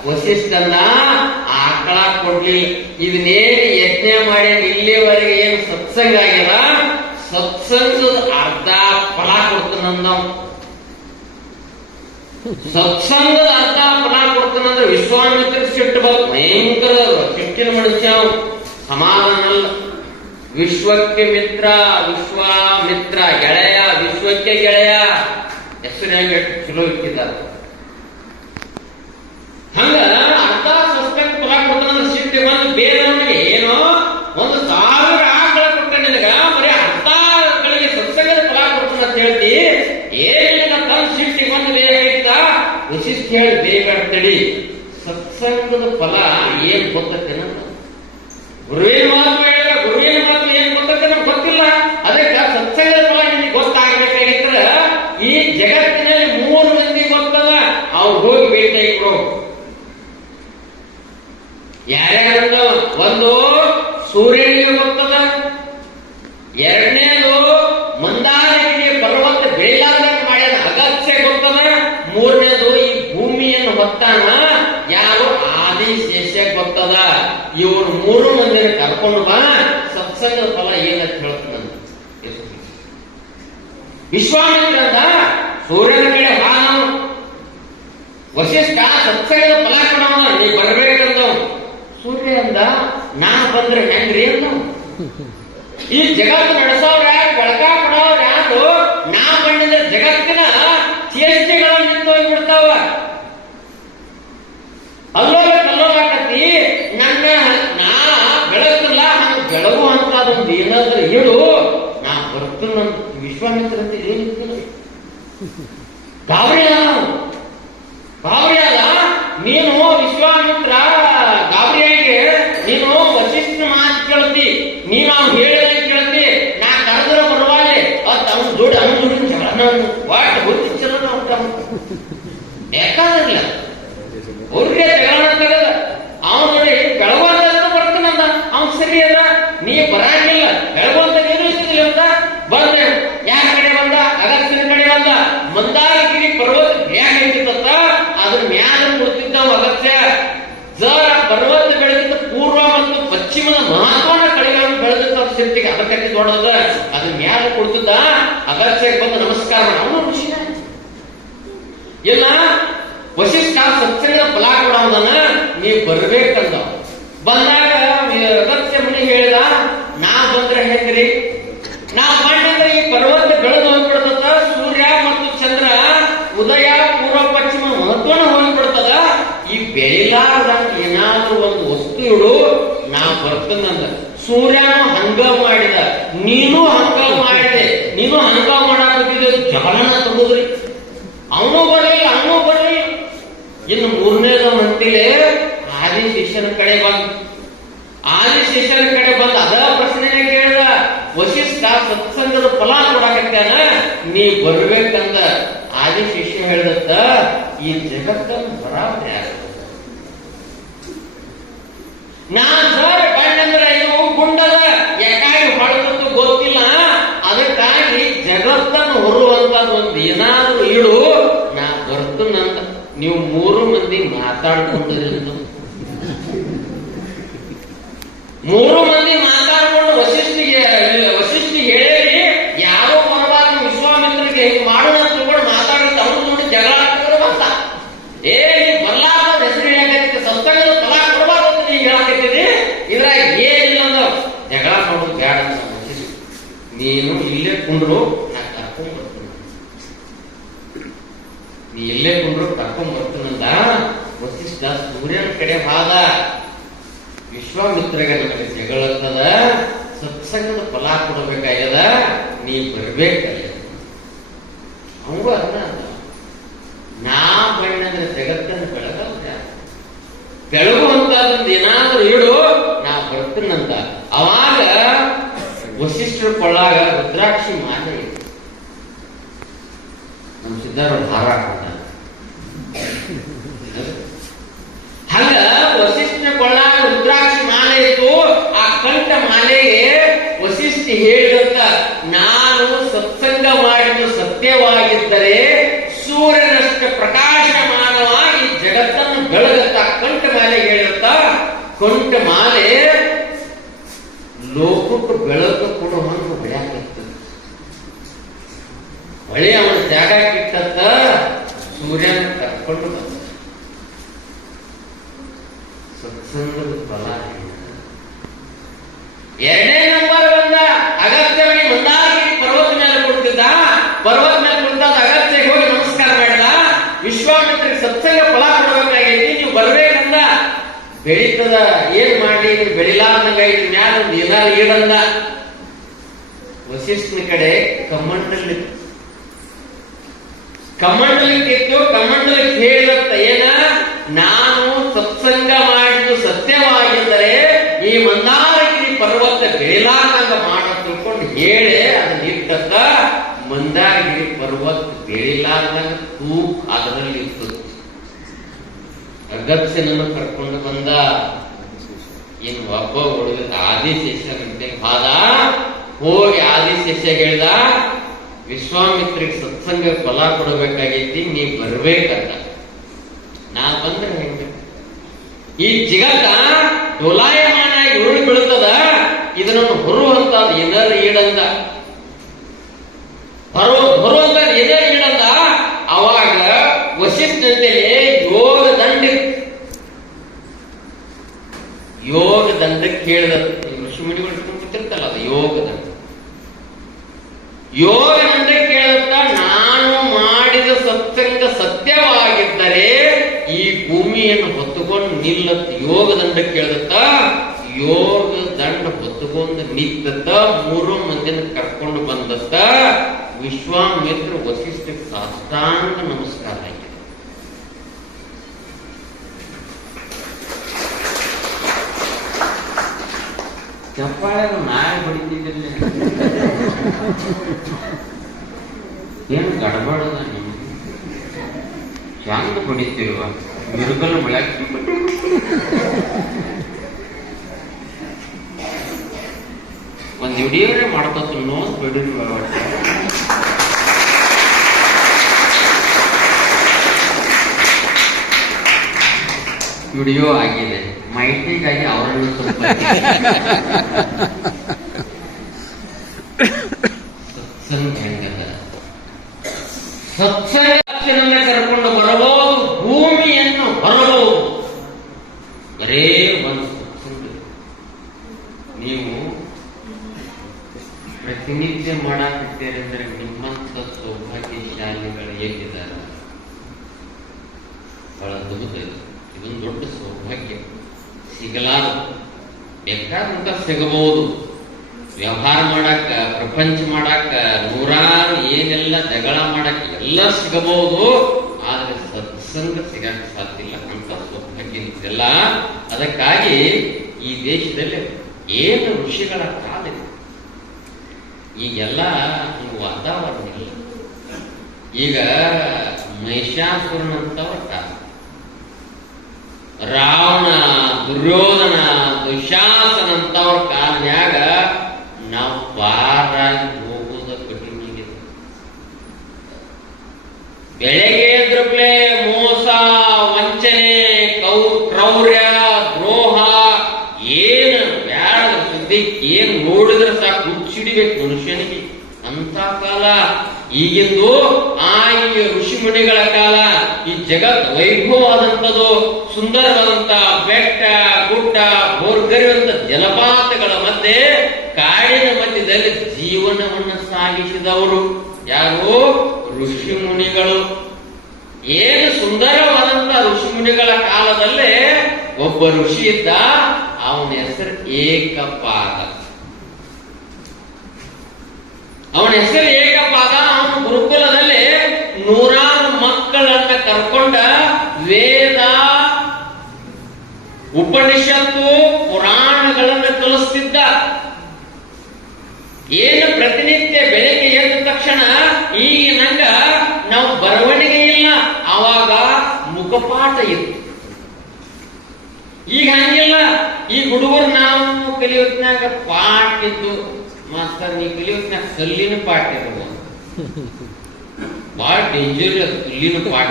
ವಸಿಷ್ಠನ ಆಕಳ ಕೊಡ್ಲಿಲ್ಲ. ಇದನ್ನೇನು ಯಜ್ಞ ಮಾಡಿ ಇಲ್ಲಿವರೆಗೆ ಏನು ಸತ್ಸಂಗ ಆಗಿಲ್ಲ, ಸತ್ಸಂಗದ ಅರ್ಧ ಫಲ ಕೊಡ್ತಾನಂದ. ಸತ್ಸಂಗದ ಅರ್ಧ ಫಲ ಕೊಡ್ತಾನಂದ್ರೆ ವಿಶ್ವಾಮಿತ್ರ ಸಿಟ್ಟು ಭಯಂಕರ ಸಿಟ್ಟಿನ ಮನುಷ್ಯ, ಸಮಾಧಾನ ಅಲ್ಲ. ವಿಶ್ವಕ್ಕೆ ಮಿತ್ರ, ವಿಶ್ವಾಮಿತ್ರ ಗೆಳೆಯ, ವಿಶ್ವಕ್ಕೆ ಗೆಳೆಯ ಹೆಸರು ಹೆಂಗೆ ಚಲೋ ಇಟ್ಟಿದ್ದಾರೆ. ಹಂಗ ಅರ್ಧ ಸಸ್ಪೆಕ್ಟ್ ಫಲ ಕೊಡ್ತಾನಂದ್ರೆ ಸಿಟ್ಟು ಬಂದು ಬೇರೆಯವನಿಗೆ ಏನೋ 1,000 ಆಕಳ ಕೊಟ್ಟ ನಿನಗ ಬರೀ ಅರ್ಧಗಳಿಗೆ ಸತ್ಸಂಗದ ಫಲ ಕೊಡ್ತಾನ ಅಂತ ಹೇಳ್ತಿ. ಏನಿಲ್ಲ ತನ್ನ ಸಿಟ್ಟಿಗೆ ಬಂದು ಬೇಕಾಗಿತ್ತ ವಶಿಷ್ಠ ಹೇಳಿ ಬೇಗ ತಡಿ, ಸತ್ಸಂಗದ ಫಲ ಏನ್ ಗೊತ್ತೇನ? ಗುರುವಿನ ಮಾತು ಹೇಳಿದ, ಗುರುವಿನ ಮಾತು ಏನ್ ಗೊತ್ತಕ್ಕೆ ನಮ್ಗೆ ಗೊತ್ತಿಲ್ಲ. ಅದಕ್ಕೆ ಸತ್ಸಂಗದ ಫಲ ನಿಮಗೆ ಗೊತ್ತಾಗಬೇಕಾಗಿದ್ರೆ ಈ ಜಗತ್ತಿನಲ್ಲಿ 3 ಮಂದಿ ಗೊತ್ತದ, ಅವ್ರು ಹೋಗಿ ಭೇಟಿ ಇಟ್ರು. ಯಾರ್ಯಾರಂದ? ಒಂದು ಸೂರ್ಯನಿಗೆ ಗೊತ್ತದ, ಎರಡನೇದು ಮಂದಾರಗಿರಿ ಪರ್ವತ ಬೆಳೆಯಲಾರ್ದಂಗ ಮಾಡ್ಯಾನ ಅಗತ್ಯ ಗೊತ್ತದ, ಮೂರನೇದು ಈ ಭೂಮಿಯನ್ನು ಹೊತ್ತಾನ ಯಾರು ಆದಿಶೇಷ ಗೊತ್ತದ. ಇವ್ರು 3 ಮಂದಿನ ಕರ್ಕೊಂಡು ಬಾ, ಸತ್ಸಂಗದ ಫಲ ಏನಂತ ಹೇಳ್ತಾನಂತ. ವಿಶ್ವಾಮಿತ್ರ ಅಂದ ಸೂರ್ಯನ ಕಡೆ ಬಾ. ವಶಿಷ್ಠ ಸತ್ಸಂಗದ ಫಲ ಕೊಡೋಣ, ನೀ ಬರ್ಬೇಕಂದವ್. ಸೂರ್ಯ ಅಂದ ನಾನು ಬಂದ್ರೆ ಹೆಂಗ್ರಿ ಅಂದ. ಈ ಜಗತ್ತು ನಡೆಸೋರ ಯಾರು, ಬೆಳಕ ಕೊಡೋರು ಯಾರು? ನಾ ಬಂದಿದ್ರೆ ಜಗತ್ತಿನ ಚೇಷ್ಟೆಗಳು ನಿಂತೋಗ್ಬಿಡ್ತಾವ. ಅಲ್ಲೋಗತಿ ನನ್ನ ನಾ ಬೆಳಕಲ್ಲ, ಹಂಗ ಬೆಳಗು ಅಂತ ಅದೊಂದು ಏನಾದ್ರೂ ಹೇಳು, ನಾ ಬರ್ತೀನಿ. ವಿಶ್ವಾಮಿತ್ರ ಅಂತ ಏನಿಲ್ಲ, ಗಾಬರಿ ಅಲ್ಲ ನೀನು. ವಿಶ್ವಾಮಿತ್ರ ಗಾಬರಿಯಾಗಿ ನೀನು ವಶಿಷ್ಠ ಮಾತು ಕೇಳ್ತಿ, ನೀನು ಅವ್ನು ಹೇಳಿದ ಕೇಳ್ತಿ, ನಾ ಕರೆದ್ರೆ ಬರುವಾಗೆ ಅತ್ ಅವ್ನ ಜೋಡಿ ಜಗಳ ವಾಟ್ ಗೊತ್ತಿಲ್ಲ ಬೇಕಾದಿಲ್ಲ ಅವ್ರಿಗೆ ಜಗಳ ತೆಗದ ಅವ್ನು ನೋಡಿ ಬೆಳಗುವಂತ ಬರ್ತಾನಂದ. ಅವ್ನು ಸರಿ ಅಲ್ಲ, ನೀ ಬರಂಗಿಲ್ಲ, ಬೆಳಗುವಂತ ಏನು ಇಷ್ಟಿಲ್ಲ ಅಂತ ಬಂದೆ. ಯಾರ ಕಡೆ ಬಂದ? ಅಗಸ್ತ್ಯನ ಕಡೆ ಬಂದ. ಮಂದಾರಗಿರಿ ಪರ್ವತ ಹೇಗೆ ಐತಿತ್ತ ಅದ್ರ ಮ್ಯಾಲ ಕೊಡ್ತಿದ್ದವ ಅಗತ್ಯ. ಜರ ಪರ್ವತ ಬೆಳೆದಿದ್ದ ಪೂರ್ವ ಮತ್ತು ಪಶ್ಚಿಮದ ಮಹತ್ವನ ಕಳೆಗಳನ್ನು ಬೆಳೆದಿದ್ದ ಸ್ಥಿತಿಗೆ ಅದಕ್ಕೆ ದೊಡ್ಡದ. ಅದ್ರ ಮ್ಯಾಲ ಕೊಡ್ತಿದ್ದ ಅಗತ್ಯಕ್ಕೆ ಬಂದು ನಮಸ್ಕಾರ ಮಾಡಿ ಅವನು ಖುಷಿನ ಇಲ್ಲ. ವಶಿಷ್ಠ ಸತ್ಸಂಗದ ಫಲ ಕೊಡೋದನ್ನ ನೀ ಬರ್ಬೇಕಂದ. ಬಂದಾಗ ಅಗತ್ಯ ಮನೆ ಹೇಳಿದ, ನಾ ಬಂದ್ರೆ ಹೆಂಗ್ರಿ? ನಾ ಬಂದ್ರೆ ಈ ಪರ್ವತ ಬೆಳೆದು ಹೋಗ್ಬಿಡ್ತದ, ಸೂರ್ಯ ಮತ್ತು ಚಂದ್ರ ಉದಯ ಪೂರ್ವ ಪಶ್ಚಿಮ ಮಹತ್ವನ ಹೋಗ್ಬಿಡ್ತದ. ಈ ಬೆಳಿಲಾರ್ದಂಗ ಏನಾದ್ರೂ ಒಂದು ವಸ್ತು ಇಡು, ನಾ ಬರ್ತನಂದ. ಸೂರ್ಯನು ಹಂಗ ಮಾಡಿದ, ನೀನು ಹಂಗ ಮಾಡಿದೆ. ನೀನು ಹಂಗ ಮಾಡಾಕತ್ತಿದ್ದ ಜಗಳನ ತಗೋದ್ರಿ. ಅವನು ಬರಲಿಲ್ಲ, ಅವನು ಬರಲಿಲ್ಲ. ಇನ್ನು 3ನೇದು ಅಂತಿಲೆ ಆದಿಶೇಷನ ಕಡೆ ಬಂದ. ಆದಿಶೇಷನ ಕಡೆ ಬಂದ ಅದ ಪ್ರಶ್ನೆ ಕೇಳಿದ. ವಶಿಷ್ಠ ಸತ್ಸಂಗದ ಫಲ ಕೊಡಾಕತ್ತಾನ, ನೀ ಬರ್ಬೇಕಂದ. ಆದಿಶೇಷ ಹೇಳಿದತ್ತ, ಈ ಜಗತ್ತನ್ನು ಬರಾಬರಿ ಆಗ್ತದೆ. ನಾನ್ ಸರ್ ಬಂದ್ರೆ ಇದು ಗುಂಡದ ಯಾಕಾಗಿ ಹೊಡೆದದ್ದು ಗೊತ್ತಿಲ್ಲ, ಅದಕ್ಕಾಗಿ ಜಗತ್ತನ್ನು ಹೊರುವಂತ ಒಂದು ಏನಾದ್ರೂ ಇಡು, ನಾ ಬರ್ತನಂತ. ನೀವು 3 ಮಂದಿ ಮಾತಾಡ್ಕೊಂಡಿಲ್ಲ. 3 ಮಂದಿ ಮಾತಾಡ್ಕೊಂಡು ವಶಿಷ್ಠಿ ಹೇಳಿ ಯಾರೋ ಪರವಾಗಿ ವಿಶ್ವಾಮಿತ್ರರಿಗೆ ಹಿಂಗ್ ಮಾಡೋಣ ತಿಳ್ಕೊಂಡು ಮಾತಾಡಿದ ಅವ್ರು ನೋಡಿ ಜಗಳ ಆಗ್ತದೆ ಬಂತ. ಏ ನೀ ಬರ್ಲಾದ ಹೆಸರು ಹೇಳಕತ್ತಿ, ಸತ್ಸಂಗದ ಫಲ ಕೊಡಬಾರ್ದು ಅಂತ ನೀ ಹೇಳಕತ್ತೀರಿ, ಇದ್ರಾಗ ಏನಿಲ್ಲ ಅಂದ. ಜಗಳ ಮಾಡೋದು ಬೇಡ ಅಂತ ವಶಿಷ್ಠ, ನೀನು ಇಲ್ಲೇ ಕುಂಡ್ರು, ನಾ ಕರ್ಕೊಂಡ್ ಬರ್ತೀನಿ. ನೀ ಎಲ್ಲೇ ಕುಂಡ್ರು ಕರ್ಕೊಂಡ್ ಬರ್ತೀನಂದ. ವಶಿಷ್ಠ ಸೂರ್ಯನ ಕಡೆ ಹಾದ. ವಿಶ್ವಾಮಿತ್ರಗೆ ನನಗೆ ಜಗಳತ್ತದ, ಸತ್ಸಂಗದ ಫಲ ಕೊಡಬೇಕಾಗ್ಯದ, ನೀ ಬರ್ಬೇಕಲ್ಲ. ಅವಂಗೂ ಅದನ್ನ ಅಂದ, ನಾ ಬಣ್ಣಂದ್ರೆ ಜಗತ್ತನ್ನು ಬೆಳಗುವಂತದ್ದು ಏನಾದ್ರೂ ಇಡು, ನಾ ಬರ್ತೀನಂತ. ಅವಾಗ ವಶಿಷ್ಠರ ಕೊಳ್ಳಾಗ ರುದ್ರಾಕ್ಷಿ ಮಾಲೆ ಇದೆ. ನಮ್ಮ ಸಿದ್ಧಾರೂಢ ಹಾರ ಹಾಕೊಂಡ. ಹಂಗ ವಶಿಷ್ಠ ಕೊಳ್ಳಾಗ ರುದ್ರಾಕ್ಷಿ ಮಾಲೆ ಇತ್ತು. ಆ ಕಂಠ ಮಾಲೆಗೆ ವಶಿಷ್ಠ ಹೇಳಿದಂತ, ನಾನು ಸತ್ಸಂಗ ಮಾಡಿದ್ದು ಸತ್ಯವಾಗಿದ್ದರೆ ಸೂರ್ಯನಷ್ಟು ಪ್ರಕಾಶಮಾನವಾಗಿ ಜಗತ್ತನ್ನು ಬೆಳಗತ್ತ. ಕಂಠ ಮಾಲೆ ಹೇಳಿರುತ್ತ, ಕಂಠ ಮಾಲೆ ಲೋಕಕ್ಕೆ ಬೆಳಕು ಕೊಡುವಂತ ಬೆಳೆಯಾಕಿರ್ತದೆ. ಹೊಳೆ ಅವನ ಜಾಗ ಕಿಟ್ಟತ್ತ, ಸೂರ್ಯನ ಕರ್ಕೊಂಡು ಬಂದ. ಸತ್ಸಂಗದ ಫಲ 2ನೇ ನಂಬರ್ ಬಂದ. ಅಗತ್ಯವಾಗಿ ಮಂದಾರಗಿರಿ ಪರ್ವತ ಮೇಲೆ ಕೊಡ್ತಿದ್ದ. ಪರ್ವತ ಮೇಲೆ ಕುಳಿತಾದ ಅಗತ್ಯಕ್ಕೆ ಹೋಗಿ ನಮಸ್ಕಾರ ಮಾಡಿದ. ವಿಶ್ವಾಮಿತ್ರಿಗೆ ಸತ್ಸಂಗ ಫಲ ಕೊಡಬೇಕಾಗೈತಿ, ನೀವು ಬರ್ಬೇಕಂದ. ಬೆಳೀತದ, ಏನ್ ಮಾಡಿ ಬೆಳಿಲಾರ್ದಂಗಾಯ್ತು. ಮ್ಯಾಲ ಒಂದು ಏನಾರು ಈಡಂದ. ವಶಿಷ್ಠನ ಕಡೆ ಕಮಂಡಲಿತ್ತು. ಕಮಂಡಲಕ್ಕಿತ್ತು. ಕಮಂಡಲಕ್ಕೆ ಹೇಳಿದ ಏನ? ನಾನು ಸತ್ಸಂಗ ಮಾಡಿದ್ದು ಸತ್ಯವಾಗಿದ್ದರೆ ಈ ಮಂದಾರಗಿರಿ ಪರ್ವತ ಬೆಳಿಲಾರ್ದಂಗ ಮಾಡ ತಿಳ್ಕೊಂಡು ಹೇಳಿ ಅದನ್ನ ಇಟ್ಟಕ್ಕ ಮಂದಾರಗಿರಿ ಪರ್ವತ ಬೆಳಿಲಾರ್ದಂಗ ತೂಕ್ ಅದರಲ್ಲಿ ಇರ್ತದೆ. ಅಗತ್ಯನನ್ನು ಕರ್ಕೊಂಡು ಬಂದ. ಇನ್ನು ಒಬ್ಬ ಹುಡುಗ ಆದಿಶೇಷ ಹಾದ ಹೋಗಿ ಆದಿಶೇಷ ಹೇಳ್ದ, ವಿಶ್ವಾಮಿತ್ರಿಗೆ ಸತ್ಸಂಗ ಫಲ ಕೊಡಬೇಕಾಗೈತಿ, ನೀ ಬರ್ಬೇಕಂತ. ನಾ ಬಂದ್ರೆ ಹೆಂಗ? ಈ ಜಗತ್ತ ಡೋಲಾಯಮಾನ ಉರುಳು ಬೀಳ್ತದ, ಇದನ್ನು ಹೊರುವಂತ ಎದರ್ ಈಡಂದ ಹೊರುವಂತ ಎದರ್ ಈಡಂದ. ಅವಾಗ ವಶಿಷ್ಠಂತೆಯೇ ಯೋಗ ದಂಡಕ್ಕೆ ಹೇಳಿದ. ಋಷಿಮುನಿಗಳು ಇಟ್ಕೊಂಡು ಗೊತ್ತಿರ್ತಲ್ಲ, ಅದು ಯೋಗ ದಂಡ. ಯೋಗ ದಂಡಕ್ಕೆ ಹೇಳಿದ, ನಾನು ಮಾಡಿದ ಸತ್ಸಂಗ ಸತ್ಯವಾಗಿದ್ದರೆ ಈ ಭೂಮಿಯನ್ನು ಹೊತ್ತುಕೊಂಡು ನಿಲ್ಲತ್ತ. ಯೋಗ ದಂಡಕ್ಕೆ ಹೇಳಿದತ್ತ. ಯೋಗ ದಂಡ ಹೊತ್ತುಕೊಂಡು ನಿಂತತ್ತ. 3 ಮಂದಿನ ಕರ್ಕೊಂಡು ಬಂದತ್ತ. ವಿಶ್ವಾಮಿತ್ರ ವಶಿಷ್ಠಕ್ಕೆ ಸಾಷ್ಟಾಂಗ ನಮಸ್ಕಾರ ಆಗಿದೆ. ಚಪ್ಪಾಳೆ ನಾಯಿ ಹೊಡಿತಿದ್ದಿಲ್ಲ, ಏನು ಗಡಬಡದ ನಿಮ್ಗೆ? ಚಂದ ಹೊಡಿತಿರುವ ಮಿರುಗಲ್ ಬೆಳಕಿ ಒಂದ್ ವಿಡಿಯೋನೇ ಮಾಡ್ಕೊತ ನೋಡ್ ಬಿಡಿ. ವಿಡಿಯೋ ಆಗಿದೆ, ಮೈಟಿಗಾಗಿ ಅವರನ್ನು ಸ್ವಲ್ಪ ಸತ್ಸಂಗ ಹೆಂಗದ? ಸತ್ಸಂಗ ಕರ್ಕೊಂಡು ಬರಬಹುದು, ಭೂಮಿಯನ್ನು ಹೊರಬಹುದು. ಬರೇ ಒಂದು ಸತ್ಸಂಗ ನೀವು ಪ್ರತಿನಿತ್ಯ ಮಾಡಾಕತ್ತೀರಂದ್ರೆ ನಿಮ್ಮಂತ ಸೌಭಾಗ್ಯಶಾಲಿಗಳು ಎಲ್ಲಿದ್ದಾರೆ? ಬಹಳ ಅದ್ಭುತ. ಇದೊಂದು ದೊಡ್ಡ ಸೌಭಾಗ್ಯ. ಸಿಗಲಾರ ಬೇಕಾದಂತ ಸಿಗಬಹುದು. ವ್ಯವಹಾರ ಮಾಡಾಕ, ಪ್ರಪಂಚ ಮಾಡಾಕ, ನೂರಾರು ಏನೆಲ್ಲ ಜಗಳ ಮಾಡಾಕ ಎಲ್ಲ ಸಿಗಬಹುದು. ಆದ್ರೆ ಸತ್ಸಂಗ ಸಿಗಕ್ ಸಾಧ್ಯ ಇಲ್ಲ. ಅಂತ ಸೌಭಾಗ್ಯ ಇದೆಲ್ಲ. ಅದಕ್ಕಾಗಿ ಈ ದೇಶದಲ್ಲಿ ಏನು ಋಷಿಗಳ ಕಾಲ ಈಗೆಲ್ಲ ವಾತಾವರಣ ಇಲ್ಲ. ಈಗ ಮಹಿಷಾಸುರನಂತವ್ರ ಕಾಲ, ರಾವಣ, ದುರ್ಯೋಧನ, ದುಶಾಸನ ಅಂತವ್ರ ಕಾಲನ್ಯಾಗ ನಾವು ಪಾರಾಗಿ ಹೋಗುವುದ ಕಠಿಣ ಆಗಿದೆ. ಬೆಳಗ್ಗೆ ಎದ್ರಪ್ಲೆ ಮೋಸ, ವಂಚನೆ, ಕ್ರೌರ್ಯ, ದ್ರೋಹ, ಏನು ಬ್ಯಾಡ ಸುದ್ದಿ, ಏನ್ ನೋಡಿದ್ರೆ ಸಾಕು ಹುಚ್ಚಿಡಿಬೇಕು ಮನುಷ್ಯನಿಗೆ. ಅಂತ ಕಾಲ ಈಗಿಂದು. ಈ ಋಷಿ ಮುನಿಗಳ ಕಾಲ. ಈ ಜಗತ್ ವೈಭವವಾದಂಥದ್ದು, ಸುಂದರವಾದಂತ ಬೆಟ್ಟ, ಗುಡ್ಡ, ಬೋರ್ಗರಿವಂತ ಜಲಪಾತಗಳ ಮಧ್ಯೆ, ಕಾಡಿನ ಮಧ್ಯದಲ್ಲಿ ಜೀವನವನ್ನು ಸಾಗಿಸಿದವರು ಯಾರು? ಋಷಿ ಮುನಿಗಳು. ಏನು ಸುಂದರವಾದಂತ ಋಷಿ ಮುನಿಗಳ ಕಾಲದಲ್ಲೇ ಒಬ್ಬ ಋಷಿ ಇದ್ದ. ಅವನ ಹೆಸರು ಏಕಪಾದ. ಅವನ ಹೆಸರು ಏಕಪಾದ. ಅವನು ಗುರುಕುಲದಲ್ಲಿ 100 ಮಕ್ಕಳನ್ನ ಕರ್ಕೊಂಡ ವೇದ, ಉಪನಿಷತ್ತು, ಪುರಾಣಗಳನ್ನು ಕಲಿಸ್ತಿದ್ದ. ಏನು ಪ್ರತಿನಿತ್ಯ ಬೆಳಗ್ಗೆ ಎದ್ದ ತಕ್ಷಣ ಈಗಿನಂಗ ನಾವು ಬರವಣಿಗೆ ಇಲ್ಲ, ಆವಾಗ ಮುಖಪಾಠ ಇತ್ತು. ಈಗ ಹಂಗಿಲ್ಲ. ಈ ಹುಡುಗರು ನಾವು ಕಲಿಯೋತ್ನಾಗ ಪಾಠ ಇದ್ದು, ಮಾಸ್ತರ್ ನೀ ಕಲಿಯೋತ್ನಾಗ ಕಲ್ಲಿನ ಪಾಠ ಇರ್ಬೋದು. ಬಹಳ ಡೇಂಜರ್ ಕಲ್ಲಿನ ಪಾಠ.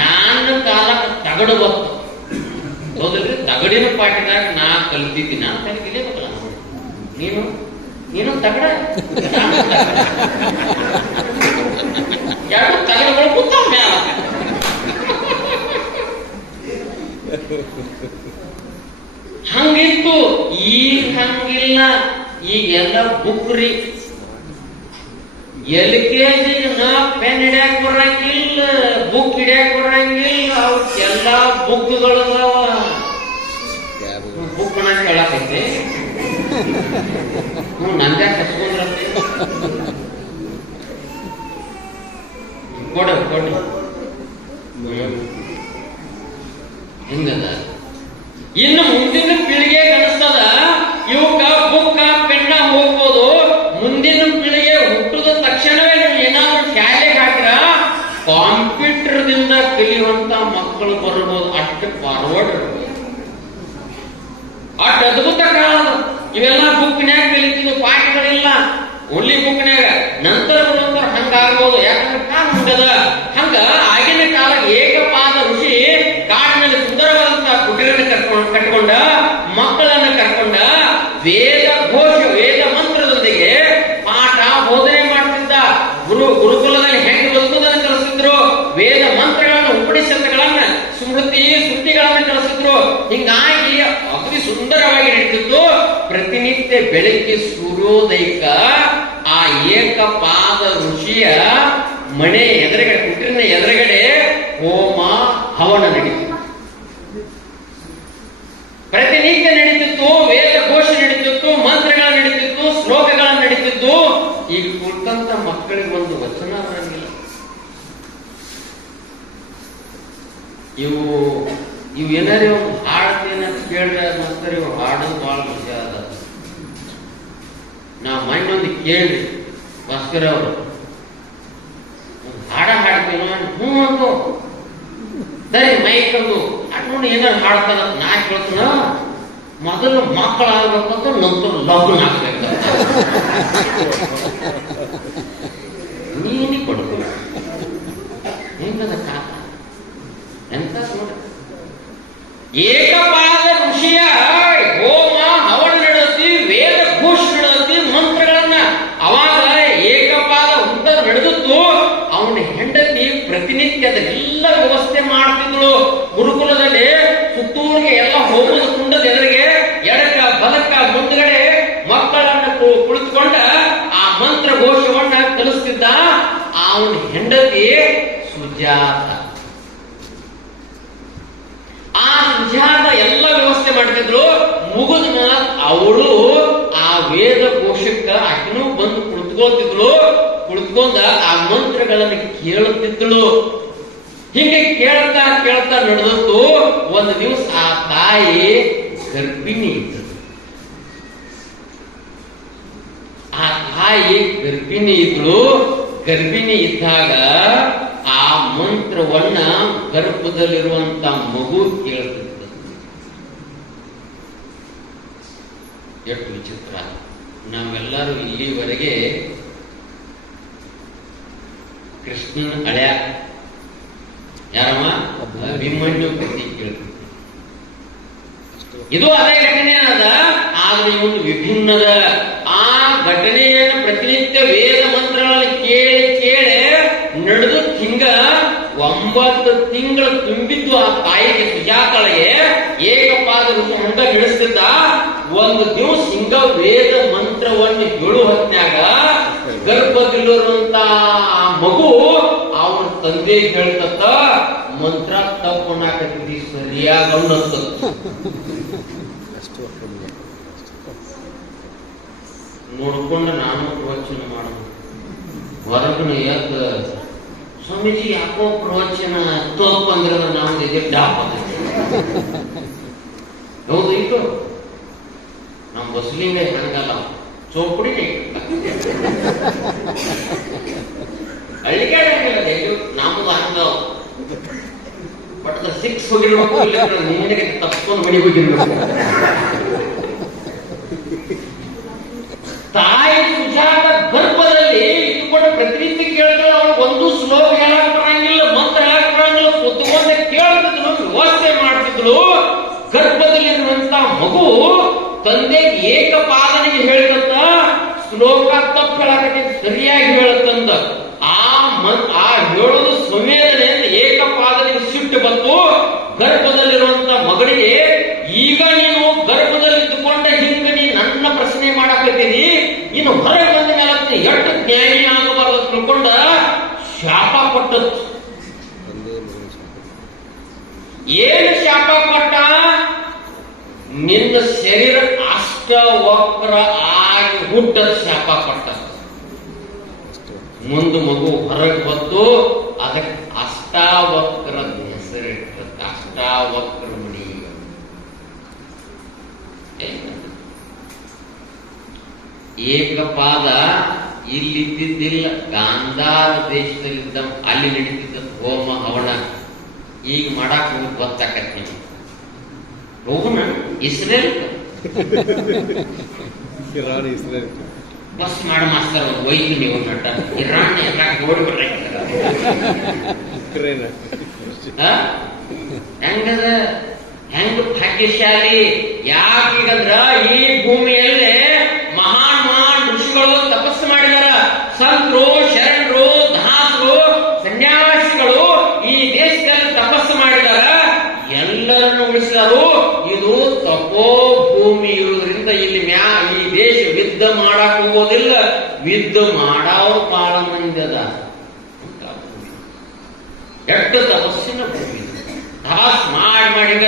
ನಾನು ಕಾಲಕ್ಕೆ ತಗಡು ಬತ್ತು, ಹೌದಲ್ರಿ? ತಗಡಿನ ಪಾಠದಾಗ ನಾ ಕಲ್ತಿದ್ದೀನಿ. ನಾನು ಕಲಿಬೇಕಲ್ಲ. ನೀನು ತಗಡ, ಎರಡು ತಗಡುಗಳು ಕೂತಾವ ಮ್ಯಾಲ. ಹಂಗಿತ್ತು. ಈಗ ಹಂಗಿಲ್ಲ. ಈಗೆಲ್ಲ ಬುಕ್ರಿ. LKG ನಾ ಪೆನ್ ಹಿಡಿಯಾಕ ಬರಂಗಿಲ್ಲ, ಬುಕ್ ಹಿಡಿಯಾಕ ಬರಂಗಿಲ್ಲ. ಅವಕ್ಕೆಲ್ಲ ಬುಕ್ಗಳು ಅದಾವ. ಬುಕ್ ನಾನು ಹೇಳಕೈತೆ ನಂದ್ಯಾಕ ಹಚ್ಕೊಂಡ್ರಿ ಕೊಡ್ರಿ. ಹೆಂಗದ? ಇನ್ನು ಮುಂದಿನ ಪೀಳಿಗೆ ಅನಿಸ್ತದ ಇವಕ್ಕ ಬುಕ್ಕ ಪೆನ್ನ ಹೋಗ್ಬೋದು. ಮುಂದಿನ ಪೀಳಿಗೆ ಹುಟ್ಟಿದ ತಕ್ಷಣವೇ ನೀವು ಏನಾದ್ರು ಶಾಲೆಗೆ ಹಾಕ್ರ ಕಾಂಪ್ಯೂಟರ್ದಿಂದ ಕಲಿಯುವಂತ ಮಕ್ಕಳು ಬರ್ಬೋದು. ಅಷ್ಟು ಫಾರ್ವರ್ಡ್ ಇರ್ಬೋದು, ಅಷ್ಟು ಅದ್ಭುತ ಕಾಲ. ಇವೆಲ್ಲ ಬುಕ್ನ್ಯಾಗ ಕಲಿತಿದ್ದು, ಪಾಠಗಳಿಲ್ಲ, ಒಳ್ಳಿ ಬುಕ್ನ್ಯಾಗ. ನಂತರ ಬರುವಂತವ್ರು ಹಂಗಾಗ್ಬೋದು, ಯಾಕಂದ್ರೆ ಕಾಲ ಹಂಗದ. ಹಂಗ ಆಗಿನ ಕಾಲ ಏಕಪಾದ ಋಷಿ ಕಾಡಿನಲ್ಲಿ ಸುಂದರವಾದಂತಹ ಕುಟೀರನ ಕಟ್ಕೊಂಡ ಮಕ್ಕಳನ್ನ ಕರ್ಕೊಂಡ ವೇದ ಘೋಷ ವೇದ ಮಂತ್ರದೊಂದಿಗೆ ಪಾಠ ಬೋಧನೆ ಮಾಡ್ತಿದ್ದ. ಗುರುಕುಲದಲ್ಲಿ ಹೆಂಗೆ ಬದುಕುವುದನ್ನು ಕಲಿಸಿದ್ರು, ವೇದ ಮಂತ್ರಗಳನ್ನು ಉಪನಿಷತ್ತುಗಳನ್ನ ಸ್ಮೃತಿ ಸುದ್ದಿಗಳನ್ನ ಕಲಿಸಿದ್ರು. ಹಿಂಗಾಗಿ ಅತಿ ಸುಂದರವಾಗಿ ನಡೀತಿತ್ತು. ಪ್ರತಿನಿತ್ಯ ಬೆಳಿಗ್ಗೆ ಸೂರ್ಯೋದಯಕ್ಕ ಆ ಏಕಪಾದ ಋಷಿಯ ಮನೆ ಎದುರುಗಡೆ, ಕುಟೀರನ ಎದುರುಗಡೆ ಹೋಮ ಹವನ ನಡೀತಿತ್ತು. ಪ್ರತಿನಿತ್ಯ ನಡೀತಿತ್ತು, ವೇದ ಘೋಷ ನಡೀತಿತ್ತು, ಮಂತ್ರಗಳ ನಡೀತಿತ್ತು, ಶ್ಲೋಕಗಳ ನಡೀತಿತ್ತು. ಈಗ ಕುಳಿತಂತ ಮಕ್ಕಳಿಗೆ ಒಂದು ವಚನ ಬರಂಗಿಲ್ಲ. ಇವು ಏನಾರು ಹಾಡ್ತೇನ ಕೇಳ್ರೆ ಮತ್ತೆ ಇವು ಹಾಡೋದು ಬಹಳ ವಿಷಯ ಅದ. ನಾ ಮಣ್ಣೊಂದು ಕೇಳಿ ಭಾಸ್ಕರ ಅವರು ಹಾಡ ಹಾಡ್ತೇನೋ, ಹ್ಞೂ ಅಂದು ಸರಿ ಮೈಕ್ ಅಂದು ನೋಡಿ ಏನಾರು ಹಾಡ್ತಾನ. ನಾ ಕೇಳ್ತಾನ ಮೊದಲು ಮಕ್ಕಳಾಗ್ಬೇಕಂತ ನಂತರ ಲಗ್ನ ಆಗ್ಬೇಕಂತ ನೀನಿ ಕೊಡ್ತು. ಹೆಂಗದ ಕಾಲ ಎಂತ ನೋಡ್ರಿ. ಏಕಪಾದ ಋಷಿಯ ಹೋಮ ಹವನ ನಡೆದತಿ, ವೇದ ಘೋಷ ನಡೆದತಿ, ಮಂತ್ರಗಳನ್ನ ಅವಾಗ ಏಕಪಾದ ಹುಟ್ಟ ನಡೆದಿತ್ತು. ಅವನ ಹೆಂಡತಿ ಪ್ರತಿನಿತ್ಯದ ಎಲ್ಲ ವ್ಯವಸ್ಥೆ ಮಾಡ್ತಿದ್ಳು. ಗುರುಕುಲದಲ್ಲಿ ಸುತ್ತೂರಿಗೆ ಎಲ್ಲ ಹೋಮದ ಕುಂಡದ ಎದುರಿಗೆ ಎಡಕ ಬಲಕ್ಕ ಮುಂದ್ಗಡೆ ಮಕ್ಕಳನ್ನ ಕುಳಿತುಕೊಂಡ ಆ ಮಂತ್ರ ಘೋಷವನ್ನ ಕಲಿಸ್ತಿದ್ದ. ಅವನ ಹೆಂಡತಿ ಸುಜಾತ. ಆ ಸುಜಾತ ಎಲ್ಲ ವ್ಯವಸ್ಥೆ ಮಾಡ್ತಿದ್ರು. ಮುಗಿದ ಮೇಲೆ ಅವಳು ಆ ವೇದ ಘೋಷಕ್ಕ ಆಕಿನೂ ಬಂದು ಕುಳಿತುಕೊಳ್ತಿದ್ಳು. ಕುಳಿತುಕೊಂಡ ಆ ಮಂತ್ರಗಳನ್ನು ಕೇಳುತ್ತಿದ್ದಳು. ಹೀಗೆ ಕೇಳ್ತಾ ಕೇಳ್ತಾ ನಡೆದದ್ದು. ಒಂದು ದಿವಸ ಆ ತಾಯಿ ಗರ್ಭಿಣಿ ಇದ್ದಳು. ಆ ತಾಯಿ ಗರ್ಭಿಣಿ ಇದ್ಳು. ಗರ್ಭಿಣಿ ಇದ್ದಾಗ ಆ ಮಂತ್ರವನ್ನ ಗರ್ಭದಲ್ಲಿರುವಂತ ಮಗು ಕೇಳ್ತಿದ್ದ. ಎಷ್ಟು ವಿಚಿತ್ರ. ನಾವೆಲ್ಲರೂ ಇಲ್ಲಿವರೆಗೆ ಕೃಷ್ಣನ ಹಳೆಯ ಯಾರಮ್ಮ ಅಭಿಮನ್ಯು ಕಥೆ ಕೇಳ್ತಿದ್ದ. ಇದು ಅದೇ ಘಟನೆ ಅದ, ಆದ್ರೆ ಇವನು ವಿಭಿನ್ನದ. ಆ ಘಟನೆಯನ್ನು ಪ್ರತಿನಿತ್ಯ ವೇದ ಮಂತ್ರಗಳಲ್ಲಿ ಕೇಳಿ ಕೇಳಿ ನಡೆದು ಹಿಂಗ 9 ತಿಂಗಳು ತುಂಬಿದ್ದು ಆ ತಾಯಿಗೆ ಸುಜಾತಳಿಗೆ. ಏಕಪಾದ ಋಷಿ ಹಂಗ ನಡೆಸ್ತಿದ್ದ. ಒಂದು ದಿವಸ ಹಿಂಗ ವೇದ ಮಂತ್ರವನ್ನು ಹೇಳು ಹೊತ್ನ್ಯಾಗ ಗರ್ಭದಲ್ಲಿರುವಂತ ಆ ಮಗು ಅವನ ತಂದೆ ಹೇಳ್ತತ್ತ, ಮಂತ್ರ ತಪ್ಪನಾಕತ್ತಿ ಸರಿಯಾಗ ನೋಡ್ಕೊಂಡು ನಾನು ಪ್ರವಚನ ಮಾಡೋದು. ಹೊರಗನ ಯಾಕ ಸ್ವಾಮೀಜಿ ಯಾಕೋ ಪ್ರವಚನ ತಪ್ಪು ಅಂದ್ರೆ ನಾವು ಇದೆ ಡಾಪ್ ಹೌದು. ಇದು ನಮ್ಮ ಬಸ್ಲಿಂಗ ಹಂಗಲ್ಲ, ಚೋಪಡಿ ಹಳ್ಳಿಗಾಡಿಲ್ಲ. ನಮ್ದು ಹಂಗ ಬಟ್ 6 ಹೋಗಿರ್ಬೇಕು, ಇಲ್ಲ ನಿನ್ನೆ ತಪ್ಪಿಕೊಂಡು ಮಡಿ ಹೋಗಿರ್ಬೇಕು. ತಾಯಿ ಸುಜಾತ ಗರ್ಭದಲ್ಲಿ ಇಟ್ಕೊಂಡು ಪ್ರತಿನಿತ್ಯ ಕೇಳ್ತಾಳೆ. ಅವಳು ಒಂದು ಶ್ಲೋಕ ಹೇಳಕ್ ಬರಂಗಿಲ್ಲ, ಮಂತ್ರ ಹೇಳಕ್ ಬರಂಗಿಲ್ಲ, ಕುತ್ಕೊಂಡ ಕೇಳ್ತಿದ್ಲು, ವ್ಯವಸ್ಥೆ ಮಾಡ್ತಿದ್ಳು. ಗರ್ಭದಲ್ಲಿರುವಂತ ಮಗು ತಂದೆ ಏಕಪಾದನಿಗೆ ಹೇಳಿದಂತ ಶ್ಲೋಕ ತಪ್ಪು ಹೇಳಕ್ಕೆ ಸರಿಯಾಗಿ ಹೇಳತ್ತಂದ. ಆ ಹೇಳೋದು ಸಂವೇದನೆಯಿಂದ ಏಕಪಾದನಿಗೆ ಸಿಟ್ಟು ಬಂತು. ಗರ್ಭದಲ್ಲಿರುವಂತ ಮಗನಿಗೆ, ಈಗ ನೀನು ಗರ್ಭದಲ್ಲಿ ಇದ್ದುಕೊಂಡ ಹಿಂಗ ನೀ ನನ್ನ ಪ್ರಶ್ನೆ ಮಾಡಕತ್ತೀನಿ, ಇನ್ನು ಹೊರಗೆ ಬಂದ ಮೇಲೆ ಎಷ್ಟು ಜ್ಞಾನಿ ಆಗಬಾರದು ತಿಳ್ಕೊಂಡ ಶಾಪ ಕೊಟ್ಟದ್ದು. ಏನು ಶಾಪ ಕೊಟ್ಟ? ನಿನ್ನ ಶರೀರ ಅಷ್ಟವಕ್ರ ಆಗಿ ಹುಟ್ಟದ ಶಾಪ ಕೊಟ್ಟ. ಮುಂದೆ ಮಗು ಹೊರಗೆ ಬಂದು ಅದಕ್ಕೆ ಅಷ್ಟಾವಕ್ರದ ಹೆಸರಿಟ್ಟದ. ಅಷ್ಟಾವಕ್ರ ಏಕಪಾದ ಇಲ್ಲಿದ್ದಿದ್ದಿಲ್ಲ, ಗಾಂಧಾರ ದೇಶದಲ್ಲಿದ್ದ ಅಲ್ಲಿ ನಡೀತಿದ್ದ ಹೋಮ ಹವನ ಈಗ ಮಾಡಕ್ ಹೋಗಿ ಗೊತ್ತಾಕತ್ ನೀವು. ಹೋಗೋಣ ಇಸ್ರೇಲ್ ಬಸ್ ಮಾಡ ಮಾಸ್ತರ್ ಒಯ್ದು ನೀವು ನಟ ಇರಾನ್ ಓಡ್ಬಿಟ್ರೆ ಹೆಂಗದ ಹೆಂಗ ಭಾಗ್ಯಶಾಲಿ. ಯಾಕೀಗಂದ್ರ ಈ ಭೂಮಿಯಲ್ಲೇ ಮಹಾನ್ ಮಹಾನ್ ಋಷಿಗಳು ತಪಸ್ಸು ಮಾಡಿದಾರ. ಸಂತರು, ಶರಣರು, ದಾಸರು, ಸನ್ಯಾಸಿಗಳು ಈ ದೇಶದಲ್ಲಿ ತಪಸ್ಸು ಮಾಡಿದಾರ. ಎಲ್ಲರನ್ನು ಉಳಿಸಿದರು. ಇದು ತಪೋ ಭೂಮಿ ಇರುವುದರಿಂದ ಇಲ್ಲಿ ಈ ದೇಶ ಯುದ್ಧ ಮಾಡಕ್ ಹೋಗೋದಿಲ್ಲ. ಯುದ್ಧ ಮಾಡಾವ್ ಬಾಳ ಮಂದಿ ಅದ. ಎಷ್ಟು ತಪಸ್ಸಿನ ಭೂಮಿ. ತಪಸ್ ಮಾಡಿದ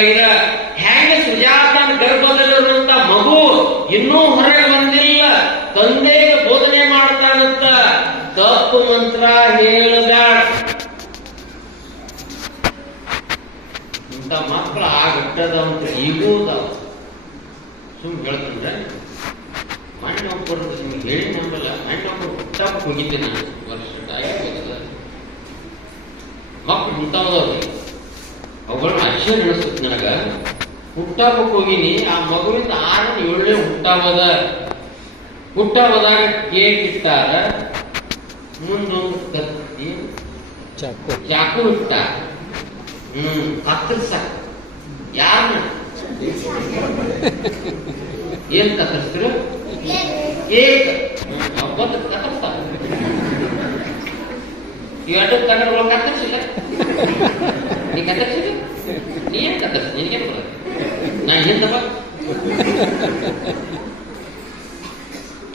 ಹೆಂಗ ಸುಜಾತನ ಗರ್ಭದಲ್ಲಿರುವಂತ ಮಗು ಇನ್ನೂ ಹೊರಗೆ ಬಂದಿಲ್ಲ, ತಂದೆಗೆ ಬೋಧನೆ ಮಾಡ್ತಾನಂತ. ತಪ್ಪು ಮಂತ್ರ ಹೇಳಬೇಡ. ಇಂಥ ಮಕ್ಕಳು ಆಗಟ್ಟದಂತ ಈಗೂ ಸುಮ್ ಹೇಳ್ತಂದ್ರೆ ಮಣ್ಣು ಒಬ್ಬರು ನಿಮ್ಗೆ ಹೇಳಿ ನಂಬಲ್ಲ. ಮಣ್ಣು ಒಬ್ಬರು ಹುಟ್ಟಾಕ ಹೋಗಿದ್ದೆ ನಾನು ವರ್ಷ ಮಕ್ಕಳು ಹುಟ್ಟಾವದವ್ರಿ ಅವುಗಳನ್ನ ಅಕ್ಷರ ನಡೆಸುತ್ತೆ. ನನಗ ಹುಟ್ಟಾಕಕ್ಕೆ ಹೋಗಿನಿ. ಆ ಮಗುವಿಂದ 6ನೇ 7ನೇ ಹುಟ್ಟಾವದಾಗ ಕೇಕ್ ಇಟ್ಟಾರ. ಮುಂದೊಂದು ಕತ್ತಿ ಚಾಕು ಇಟ್ಟ. ಕತ್ತರಿಸ ಯಾರನ್ನ ಏನ್ ಕತ್ತರಿಸ್ತೀರ? ಕೇಕ್ ಹಬ್ಬದ ಕತ್ತರಿಸ್ತಾರ. ಇವೆರಡು ಕನ್ನಡಗಳು ಕತ್ತರಿಸಿಲ್ಲ. ನೀ ಕತ್ತರಿಸಿಲ್ಲ, ನೀ ಏನ್ ಕತ್ತರಿಸಿ? ನಿನಗೇನು ಬರೋದು? ನಾ ಹಿಂದಪ್ಪ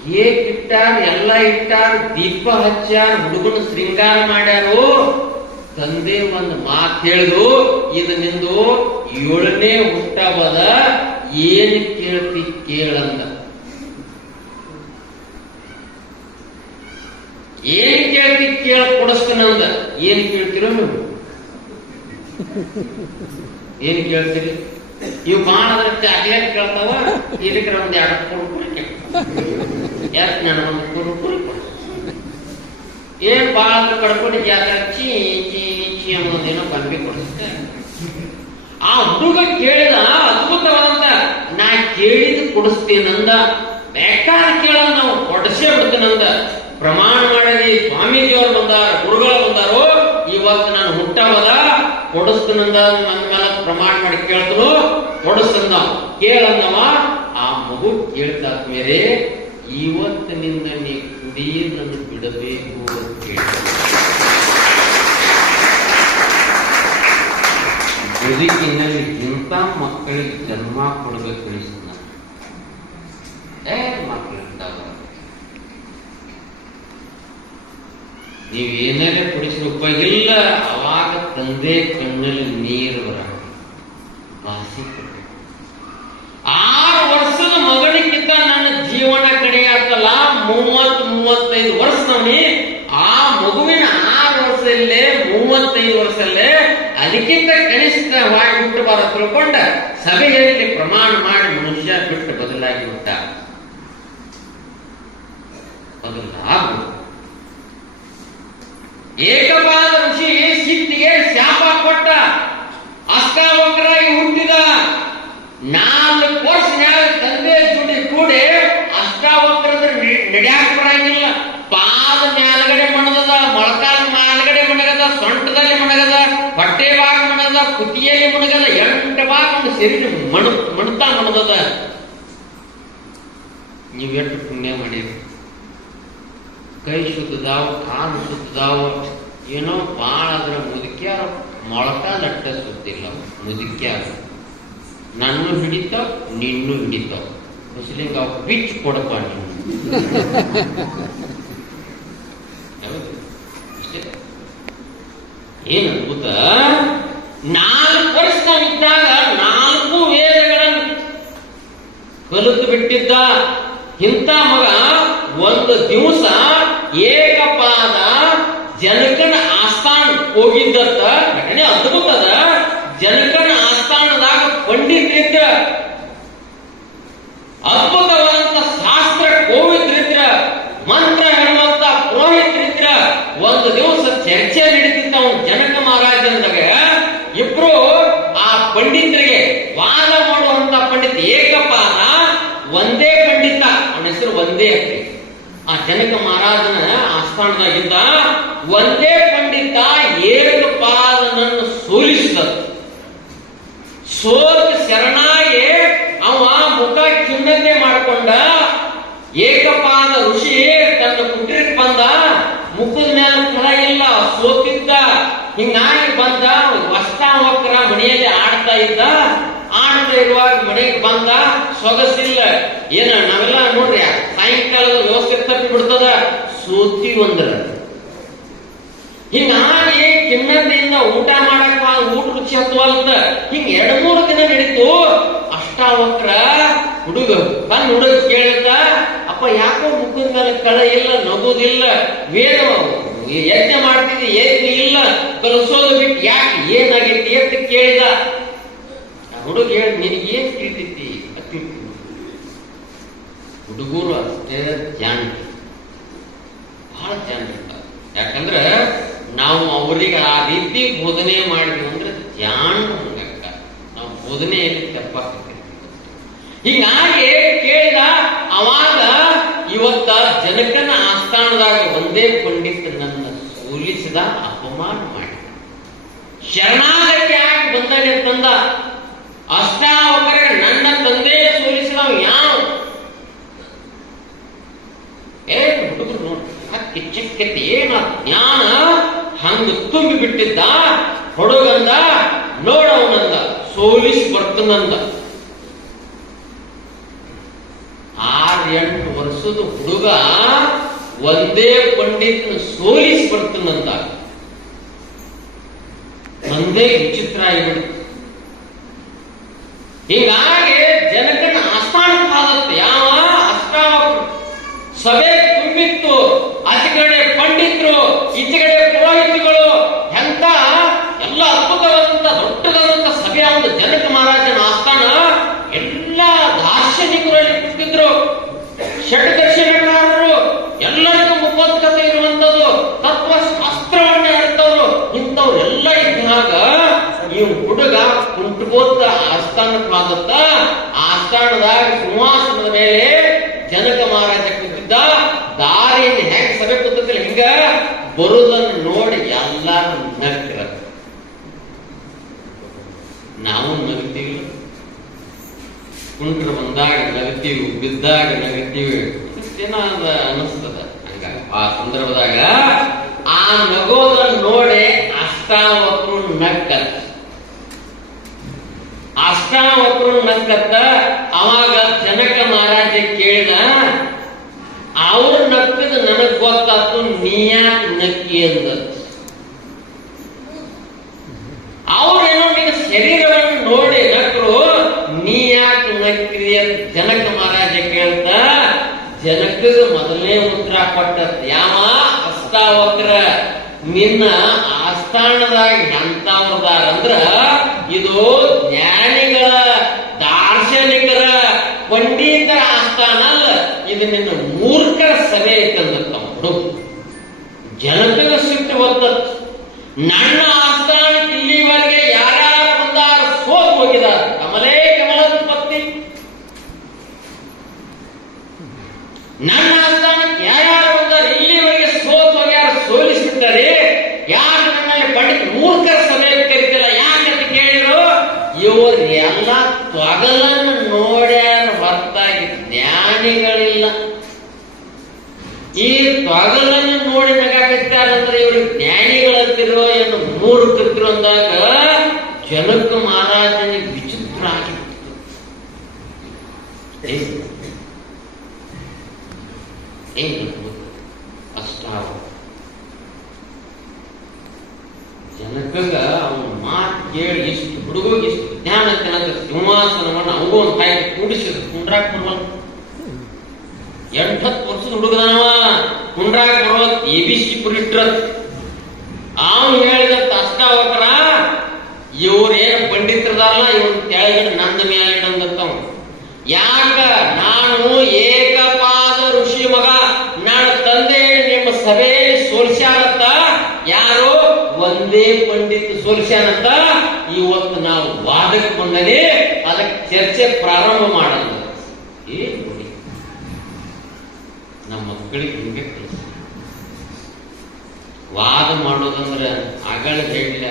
ಕೇಕ್ ಇಟ್ಟಾರ, ಎಲ್ಲ ಇಟ್ಟಾರ, ದೀಪ ಹಚ್ಚಾರ, ಹುಡುಗನ ಶೃಂಗಾರ ಮಾಡ್ಯಾರು. ತಂದೆ ಒಂದು ಮಾತು ಹೇಳಿದ್ರು, ಇದು ನಿಂದು 7ನೇ ಹುಟ್ಟಹಬ್ಬದ, ಏನ್ ಕೇಳ್ತಿ ಕೇಳಂದ. ಏನ್ ಕೇಳ್ತಿ ಕೇಳ ಕೊಡಿಸ್ತಾನಂದ. ಏನ್ ಕೇಳ್ತಿರೋ ನೀವು? ಏನ್ ಕೇಳ್ತೀರಿ? ಇವು ಬಾಳ ಚಾಕ್ಲೇಟ್ ಕೇಳ್ತಾವ. ಇದಕ್ಕೆ ಒಂದ್ 2 ರೂಪಾಯಿ ಯಾಕೆ ನಾನು ಒಂದು ರೂಪಾಯಿ ಕೊಡ. ಏನ್ ಬಾಳ ಕಡ್ಕೊಂಡು ಜಾತ್ರೆ ಚೀ ಚೀ ಚೀ ಅನ್ನೋದೇನೋ ಬಂಬಿ ಕೊಡಿಸುತ್ತೆ. ಆ ಹುಡುಗ ಕೇಳಿದ ಅದ್ಭುತವಾದಂತ, ನಾ ಕೇಳಿದ್ ಕೊಡಿಸ್ತೇನಂದ. ಬೇಕಾದ ಕೇಳ ನಾವು ಕೊಡಿಸೇ ಬಿಡ್ತೇನಂದ. ಪ್ರಮಾಣ ಮಾಡಿದಿ. ಸ್ವಾಮೀಜಿಯವ್ರು ಬಂದಾರ, ಗುರುಗಳು ಬಂದಾರೋ, ಇವತ್ತು ನಾನು ಹುಟ್ಟವದ ಕೊಡಿಸ್ತನಂದ. ನನ್ನ ಮೇಲೆ ಪ್ರಮಾಣ ಮಾಡಿ ಕೇಳ್ತನು, ಕೊಡಿಸ್ತಂದ. ಕೇಳಂದವ. ಆ ಮಗು ಕೇಳ್ತಾ ಮೇಲೆ ಇವತ್ತಿನಿಂದ ನೀ ಕುಡಿಯೋದನ್ನು ಬಿಡಬೇಕು ಅಂತ ಕೇಳ್ತ. ಬದುಕಿನಲ್ಲಿ ಇಂಥ ಮಕ್ಕಳಿಗೆ ಜನ್ಮ ಕೊಡ್ಬೇಕು ಅನಿಸ್ತ. ಮಕ್ಕಳಿರ್ತಾವ, ನೀವೇನಾರೇ ಕುಡಿಸಿದ ಉಪಯೋಗಿಲ್ಲ. ಅವಾಗ ತಂದೆ ಕಣ್ಣಲ್ಲಿ ನೀರು ಬರ ಭಾಷೆ. 6 ವರ್ಷದ ಮಗನಿಗಿಂತ ನನ್ನ ಜೀವನ ಕಡೆ ಆಗ್ತಲ್ಲ. 30-35 ವರ್ಷ ನವನಿ. ಆ ಮಗುವಿನ 6 ವರ್ಷದಲ್ಲೇ 35 ವರ್ಷದಲ್ಲೇ ಅದಕ್ಕಿಂತ ಕನಿಷ್ಠ ಮಾಡಿ ಬಿಟ್ಟು ಬರ ತಿಳ್ಕೊಂಡ ಸಭೆಯಲ್ಲಿ ಪ್ರಮಾಣ ಮಾಡಿ ಮನುಷ್ಯ ಬಿಟ್ಟು ಬದಲಾಗಿ ಬಿಟ್ಟ. ಬದಲಾಗ ಏಕಪಾದ ಋಷಿ ಸಿಟ್ಟಿಗೆ ಶಾಪ ಕೊಟ್ಟ. ಅಷ್ಟಾವಕ್ರಾಗಿ ಹುಟ್ಟಿದ. 4 ವರ್ಷ ತಂದೆ ಜೋಡಿ ಕೂಡಿ ಅಷ್ಟಾವಕ್ರದ ನಡ್ಯಾಕ ಬರಂಗಿಲ್ಲ. ಪಾದ ಮ್ಯಾಲಗಡೆ ಮಣಗದ, ಮೊಳಕಾಲ ಮ್ಯಾಲಗಡೆ ಮಣಗದ, ಸೊಂಟದಲ್ಲಿ ಮಣಗದ, ಹೊಟ್ಟೆ ಭಾಗ ಮಣಗದ, ಕುತ್ತಿಗೆಯಲ್ಲಿ ಮಣಗದ, 8 ಭಾಗ ಒಂದು ಶರೀರ ಮಣತಾ ಮಣಗದ. ನೀವೆಷ್ಟು ಪುಣ್ಯ ಮಾಡಿರಿ. ಕೈ ಸುತ್ತದಾವ, ಕಾಲು ಸುತ್ತದಾವ. ಏನೋ ಬಾಳ ಅದ್ರ ಮುದುಕ್ಯಾರ ಮೊಳಕಾಲಟ್ಟ ಸುತ್ತಿಲ್ಲ. ಮುದುಕ್ಯಾರ ನನ್ನ ಹಿಡಿತಾವ, ನಿನ್ನೂ ಹಿಡಿತಾವ. ಮುಸ್ಲಿಂಗ ಬಿಚ್ಚು ಕೊಡಪ್ಪ ನೀನು. ಏನ್ ಅದ್ಭುತ. 4 ವರ್ಷ ನಾವಿದ್ದಾಗ 4 ವೇದಗಳನ್ನು ಕಲಿತು ಬಿಟ್ಟಿದ್ದ ಇಂಥ ಮಗ ಒಂದು ದಿವಸ ಏಕಪಾದ ಜನಕನ ಆಸ್ಥಾನ ಹೋಗಿದ್ದತ್ತ. ಘಟನೆ ಅದ್ಭುತದ. ಜನಕನ ಆಸ್ಥಾನದಾಗ ಪಂಡಿತರಿದ್ದ, ಅದ್ಭುತವಾದಂತ ಶಾಸ್ತ್ರ ಕೋವಿದ್ರಿದ್ದ. ಪಂಡಿತರಿಗೆ ವಾದ ಮಾಡುವಂತ ಪಂಡಿತ ಏಕಪಾದ ಒಂದೇ ಪಂಡಿತ, ಅವನ ಹೆಸರು ಒಂದೇ ಅಕ್ಕಿ. ಆ ಜನಕ ಮಹಾರಾಜನ ಆಸ್ಥಾನದಾಗಿದ್ದ ಒಂದೇ ಪಂಡಿತ ಏಕಪಾದನನ್ನು ಸೋಲಿಸಿದ. ಸೋತ ಶರಣಾಗಿ ಅವ ಮುಖ ಖಿನ್ನತೆ ಮಾಡಿಕೊಂಡ. ಏಕಪಾದ ಋಷಿ ತನ್ನ ಕುಟೀರಕ್ಕೆ ಬಂದ. ಮುಖದ ಮೇಲೆ ಫಲ ಇಲ್ಲ, ಸೋತಿದ್ದ. ಹಿಂಗಾಗಿ ಬಂದ. ವಸ್ತಾವಕ್ರ ಮನೆಯಲ್ಲಿ ಆಡ್ತಾ ಇದ್ದ. ಆಡ್ತಾ ಇರುವಾಗ ಮನೆಗೆ ಬಂದ. ಸೊಗಸಿಲ್ಲ. ಏನ ನಾವೆಲ್ಲ ನೋಡ್ರಿ ಸಾಯಂಕಾಲದ ವ್ಯವಸ್ಥೆ ತಪ್ಪಿ ಬಿಡ್ತದ. ಸೋತಿ ಒಂದ್ರ ಹಿಂಗಾಗಿ ಖಿನ್ನತೆಯಿಂದ ಊಟ ಮಾಡಕ್ ಊಟ ರುಚಿ ಹತ್ತುವಲ್ದ. ಹಿಂಗ 2-3 ದಿನ ನಡೀತು. ಅಷ್ಟಾವಕ್ರ ಹುಡುಗ ಕೇಳಿದ, ಅಪ್ಪ ಯಾಕೋ ಮುಖದ ಮೇಲೆ ಕಳ ಇಲ್ಲ, ನಗೋದಿಲ್ಲ, ವೇದ ಯಜ್ಞ ಮಾಡ್ತಿದ್ದಿ ಯಜ್ಞ ಇಲ್ಲ, ಕಲಿಸೋದು ಬಿಟ್ಟು ಯಾಕೆ ಏನಾಗೈತಿ ಅಂತ ಕೇಳಿದ. ಹುಡುಗ ಹೇಳಿ, ನಿನಗೆ ಏನ್ ತಿಳಿತೈತಿ? ಹುಡುಗರು ಅಷ್ಟೇ ಜಾಣ, ಬಹಳ ಜಾಣ ಇರ್ತಾರೆ. ಯಾಕಂದ್ರ ನಾವು ಅವ್ರಿಗೆ ಆ ರೀತಿ ಬೋಧನೆ ಮಾಡಿದ್ವಿ ಅಂದ್ರೆ ಜಾಣ ಹಂಗಾಗ ನಾವು ಬೋಧನೆಯಲ್ಲಿ ತಪ್ಪಾಗ್ತೈತಿ. ಹೀಗಾಗಿ ಕೇಳಿದ. ಅವಾಗ ಇವತ್ತ ಜನಕನ ಆಸ್ಥಾನದಾಗ ಒಂದೇ ಪಂಡಿತನನ್ನ ಸೋಲಿಸಿದ, ಅಪಮಾನ ಮಾಡಿದ. ಶರಣಾಗತಿ ಆಗಿ ಬಂದಾಗ ತಂದ. ಅಷ್ಟಾವಕರ ನನ್ನ ತಂದೆ ಸೋಲಿಸಿದ ಯಾವ ಹುಡುಗರು ನೋಡಿ ಚಿಕ್ಕತೆ ಏನ ಜ್ಞಾನ ಹಂಗ ತುಂಬಿ ಬಿಟ್ಟಿದ್ದ. ಹುಡುಗಂದ ನೋಡವನಂದ, ಸೋಲಿಸಿ ಬರ್ತನಂದ. 6-8 ವರ್ಷದ ಹುಡುಗ ಒಂದೇ ಪಂಡಿತನ ಸೋಲಿಸಿ ಬರ್ತನಂದ. ಒಂದೇ ವಿಚಿತ್ರ ಆಗಿಬಿಡ್ತು. ಹೀಗಾಗಿ ಜನಕನ ಆಸ್ಥಾನಕ್ಕೆ ಆದತ್ತೆ. ಯಾವ ಅಷ್ಟಾವಕ್ರ ಸಭೆ ತುಂಬಿತ್ತು. ಆಚೆಗಡೆ ಪಂಡಿತರು, ಈಚೆಗಡೆ ಪುರೋಹಿತಗಳು. ಎಂತ ಎಲ್ಲ ಅದ್ಭುತವಾದಂತ ದೊಡ್ಡದಾದಂತ ಸಭೆ ಒಂದು ಜನಕ ಮಹಾರಾಜನ ಆಸ್ಥಾನ. ಎಲ್ಲ ದಾರ್ಶನಿಕರಲ್ಲಿ ಕೂತಿದ್ರು, ಷಡ್ದರ್ಶನಕಾರರು, ಎಲ್ಲರಿಗೂ ಮುಖೋತ್ಕತೆ ಇರುವಂತದ್ದು, ತತ್ವಶಾಸ್ತ್ರವನ್ನ ಹೇಳ್ತವ್ರು. ಇಂಥವ್ರೆಲ್ಲ ಇದ್ದಾಗ ಈ ಹುಡುಗ ಕುಂಟುಕೋತ ಆಸ್ಥಾನಕ್ಕಾದತ್ತ. ಆಸ್ಥಾನದಾಗ ಸಿಂಹಾಸನದ ಮೇಲೆ ಜನಕ ಮಹಾರಾಜ ಕೂತಿದ್ದ. ದಾರಿಯಿಂದ ಹೆಂಗ್ ಸಭೆ ಕೂತಿಲ್ಲ, ಹಿಂಗ ಬರುವುದನ್ನು ನೋಡಿ ಎಲ್ಲಾರು ನಗ್ತಿರ. ನಾವು ನಗ್ತೀವಿ, ಕುಂಟ್ರು ಬಂದಾಗ ನಗ್ತೀವಿ, ಬಿದ್ದಾಗ ನಗ್ತೀವಿ. ಜನ ಅನಿಸ್ತದ. ಹಂಗ ಆ ಸಂದರ್ಭದಾಗ ಆ ನಗೋದನ್ನು ನೋಡಿ ಅಷ್ಟಾವಕ್ರು ನಕ್ಕತ್ತ. ಅಷ್ಟಾವಕ್ರು ನಕ್ಕತ್ತ. ಅವಾಗ ಜನಕ ಮಹಾರಾಜ ಕೇಳಿದ, ಅವ್ರು ನಕ್ಕದ ನನಗ್ ಗೊತ್ತಾತು, ನೀ ಯಾಕೆ ನಕ್ಕಿ ಅಂದ. ಅವ್ರೇನೋ ನಿನ್ನ ಶರೀರವನ್ನು ನೋಡಿ ನಕ್ಕರು, ನೀ ಯಾಕೆ ನಕ್ರಿ ಅಂತ ಜನಕ ಮಹಾರಾಜ ಕೇಳ್ತ. ಜನಕದ ಮೊದಲನೇ ಉತ್ತರ ಕೊಟ್ಟತ್. ಯಾವ ಅಷ್ಟಾವಕ್ರ ನಿನ್ನ ಆಸ್ಥಾನದಾಗ ಎಂತವ್ರದಾರ ಅಂದ್ರ ಇದು ಜ್ಞಾನಿಗಳ, ದಾರ್ಶನಿಕರ, ಪಂಡಿತರ ಆಸ್ಥಾನ ಅಲ್ಲ, ಇದು ನಿನ್ನ ಮೂರ್ಖರ ಸಭೆ ಐತಂದ. ಜನಕದ ಸಿಟ್ಟು ಬರ್ತತ್. ನನ್ನ ಆಸ್ಥಾನಕ್ಕೆ ಇಲ್ಲಿವರೆಗೆ ಯಾರ್ಯಾರು ಬಂದಾರ ಸೋತ್ ಹೋಗಿದಾರ. ಕಮಲೇ ಕಮಲದ ಪತ್ನಿ. ನನ್ನ ಆಸ್ಥಾನಕ್ಕೆ ಯಾರ್ಯಾರು ಬಂದಾರ ಇಲ್ಲಿವರೆಗೆ ಸೋತ್ ಹೋಗ್ಯಾರ, ಸೋಲಿಸ್ಬಿಟ್ಟಾರೆ. ಯಾರು ನನ್ನಲ್ಲಿ ಪಂಡಿತ ಮೂರ್ಖರ ಸಭೆ ಕರಿತಿಲ್ಲ ಯಾಕಂತ ಕೇಳಿದ್ರು, ಇವರೆಲ್ಲ ತೊಗಲನ್ನು ನೋಡ್ಯಾರ ಹೊರತಾಗಿ ಜ್ಞಾನಿಗಳಿಲ್ಲ. ಈ ತೊಗಲನ್ನು ನೋಡಿ ನಗಾಕತ್ತಾರಂದ್ರೆ ಇವ್ರಿಗೆ ಜ್ಞಾನಿಗಳಂತಿರೋ ಏನು ಮೂರ್ಖರಿದ್ರು ಅಂದಾಗ ಜನಕ ಮಹಾರಾಜನಿಗೆ ವಿಚಿತ್ರ ಆಗಿತ್ತು. ಅಷ್ಟಾವ ಜನಕಗ ಅವನ ಮಾತು ಕೇಳಿ ಇಷ್ಟು ಹುಡುಗಿಗೆ ಇಷ್ಟು ಜ್ಞಾನ ಸಿಂಹಾಸನವನ್ನು ಅವು ಒಂದು ತಾಯಿ ಕೂಡಿಸಿದ್ರು. ಕುಂಡ್ರಾಕ್ ಬರುವಲ್ಲ, 8-10 ವರ್ಷದ ಹುಡುಗದನವ. ಕುಂಡ್ರಾಕ್ ಬರುವತ್ ABC ಪುರಿಟ್ರತ್. ಅವನು ಹೇಳಿದಂತ ಅಷ್ಟಾವಕ್ರ, ಇವ್ರೇನು ಪಂಡಿತರದಾರಲ್ಲ, ಇವ್ರ ಕೆಳಗಡೆ ನಂದ ಮೇಲೆ ಇಡಂದತ್ತವ. ಯಾಕ? ನಾನು ಏಕಪಾದ ಋಷಿ ಮಗ. ನನ್ನ ತಂದೆ ನಿಮ್ಮ ಸಭೆಯಲ್ಲಿ ಸೋಲ್ಸ್ಯಾರತ್ತ. ಯಾರು? ಒಂದೇ ಒಂದೇ ಪಂಡಿತ್ ಸೋಲ್ಸ್ಯಾನಂತ ಇವತ್ತು ನಾವು ವಾದಕ್ಕೆ ಬಂದರೆ ಅದಕ್ಕೆ ಚರ್ಚೆ ಪ್ರಾರಂಭ ಮಾಡಲ್ಲ. ಏನ್ ನೋಡಿ, ನಮ್ಮ ಮಕ್ಕಳಿಗೆ ಹಿಂಗೆ ಕಲಿಸ ವಾದ ಮಾಡೋದಂದ್ರೆ ಅಗಳ ಹೇಳಿಲ್ಲ,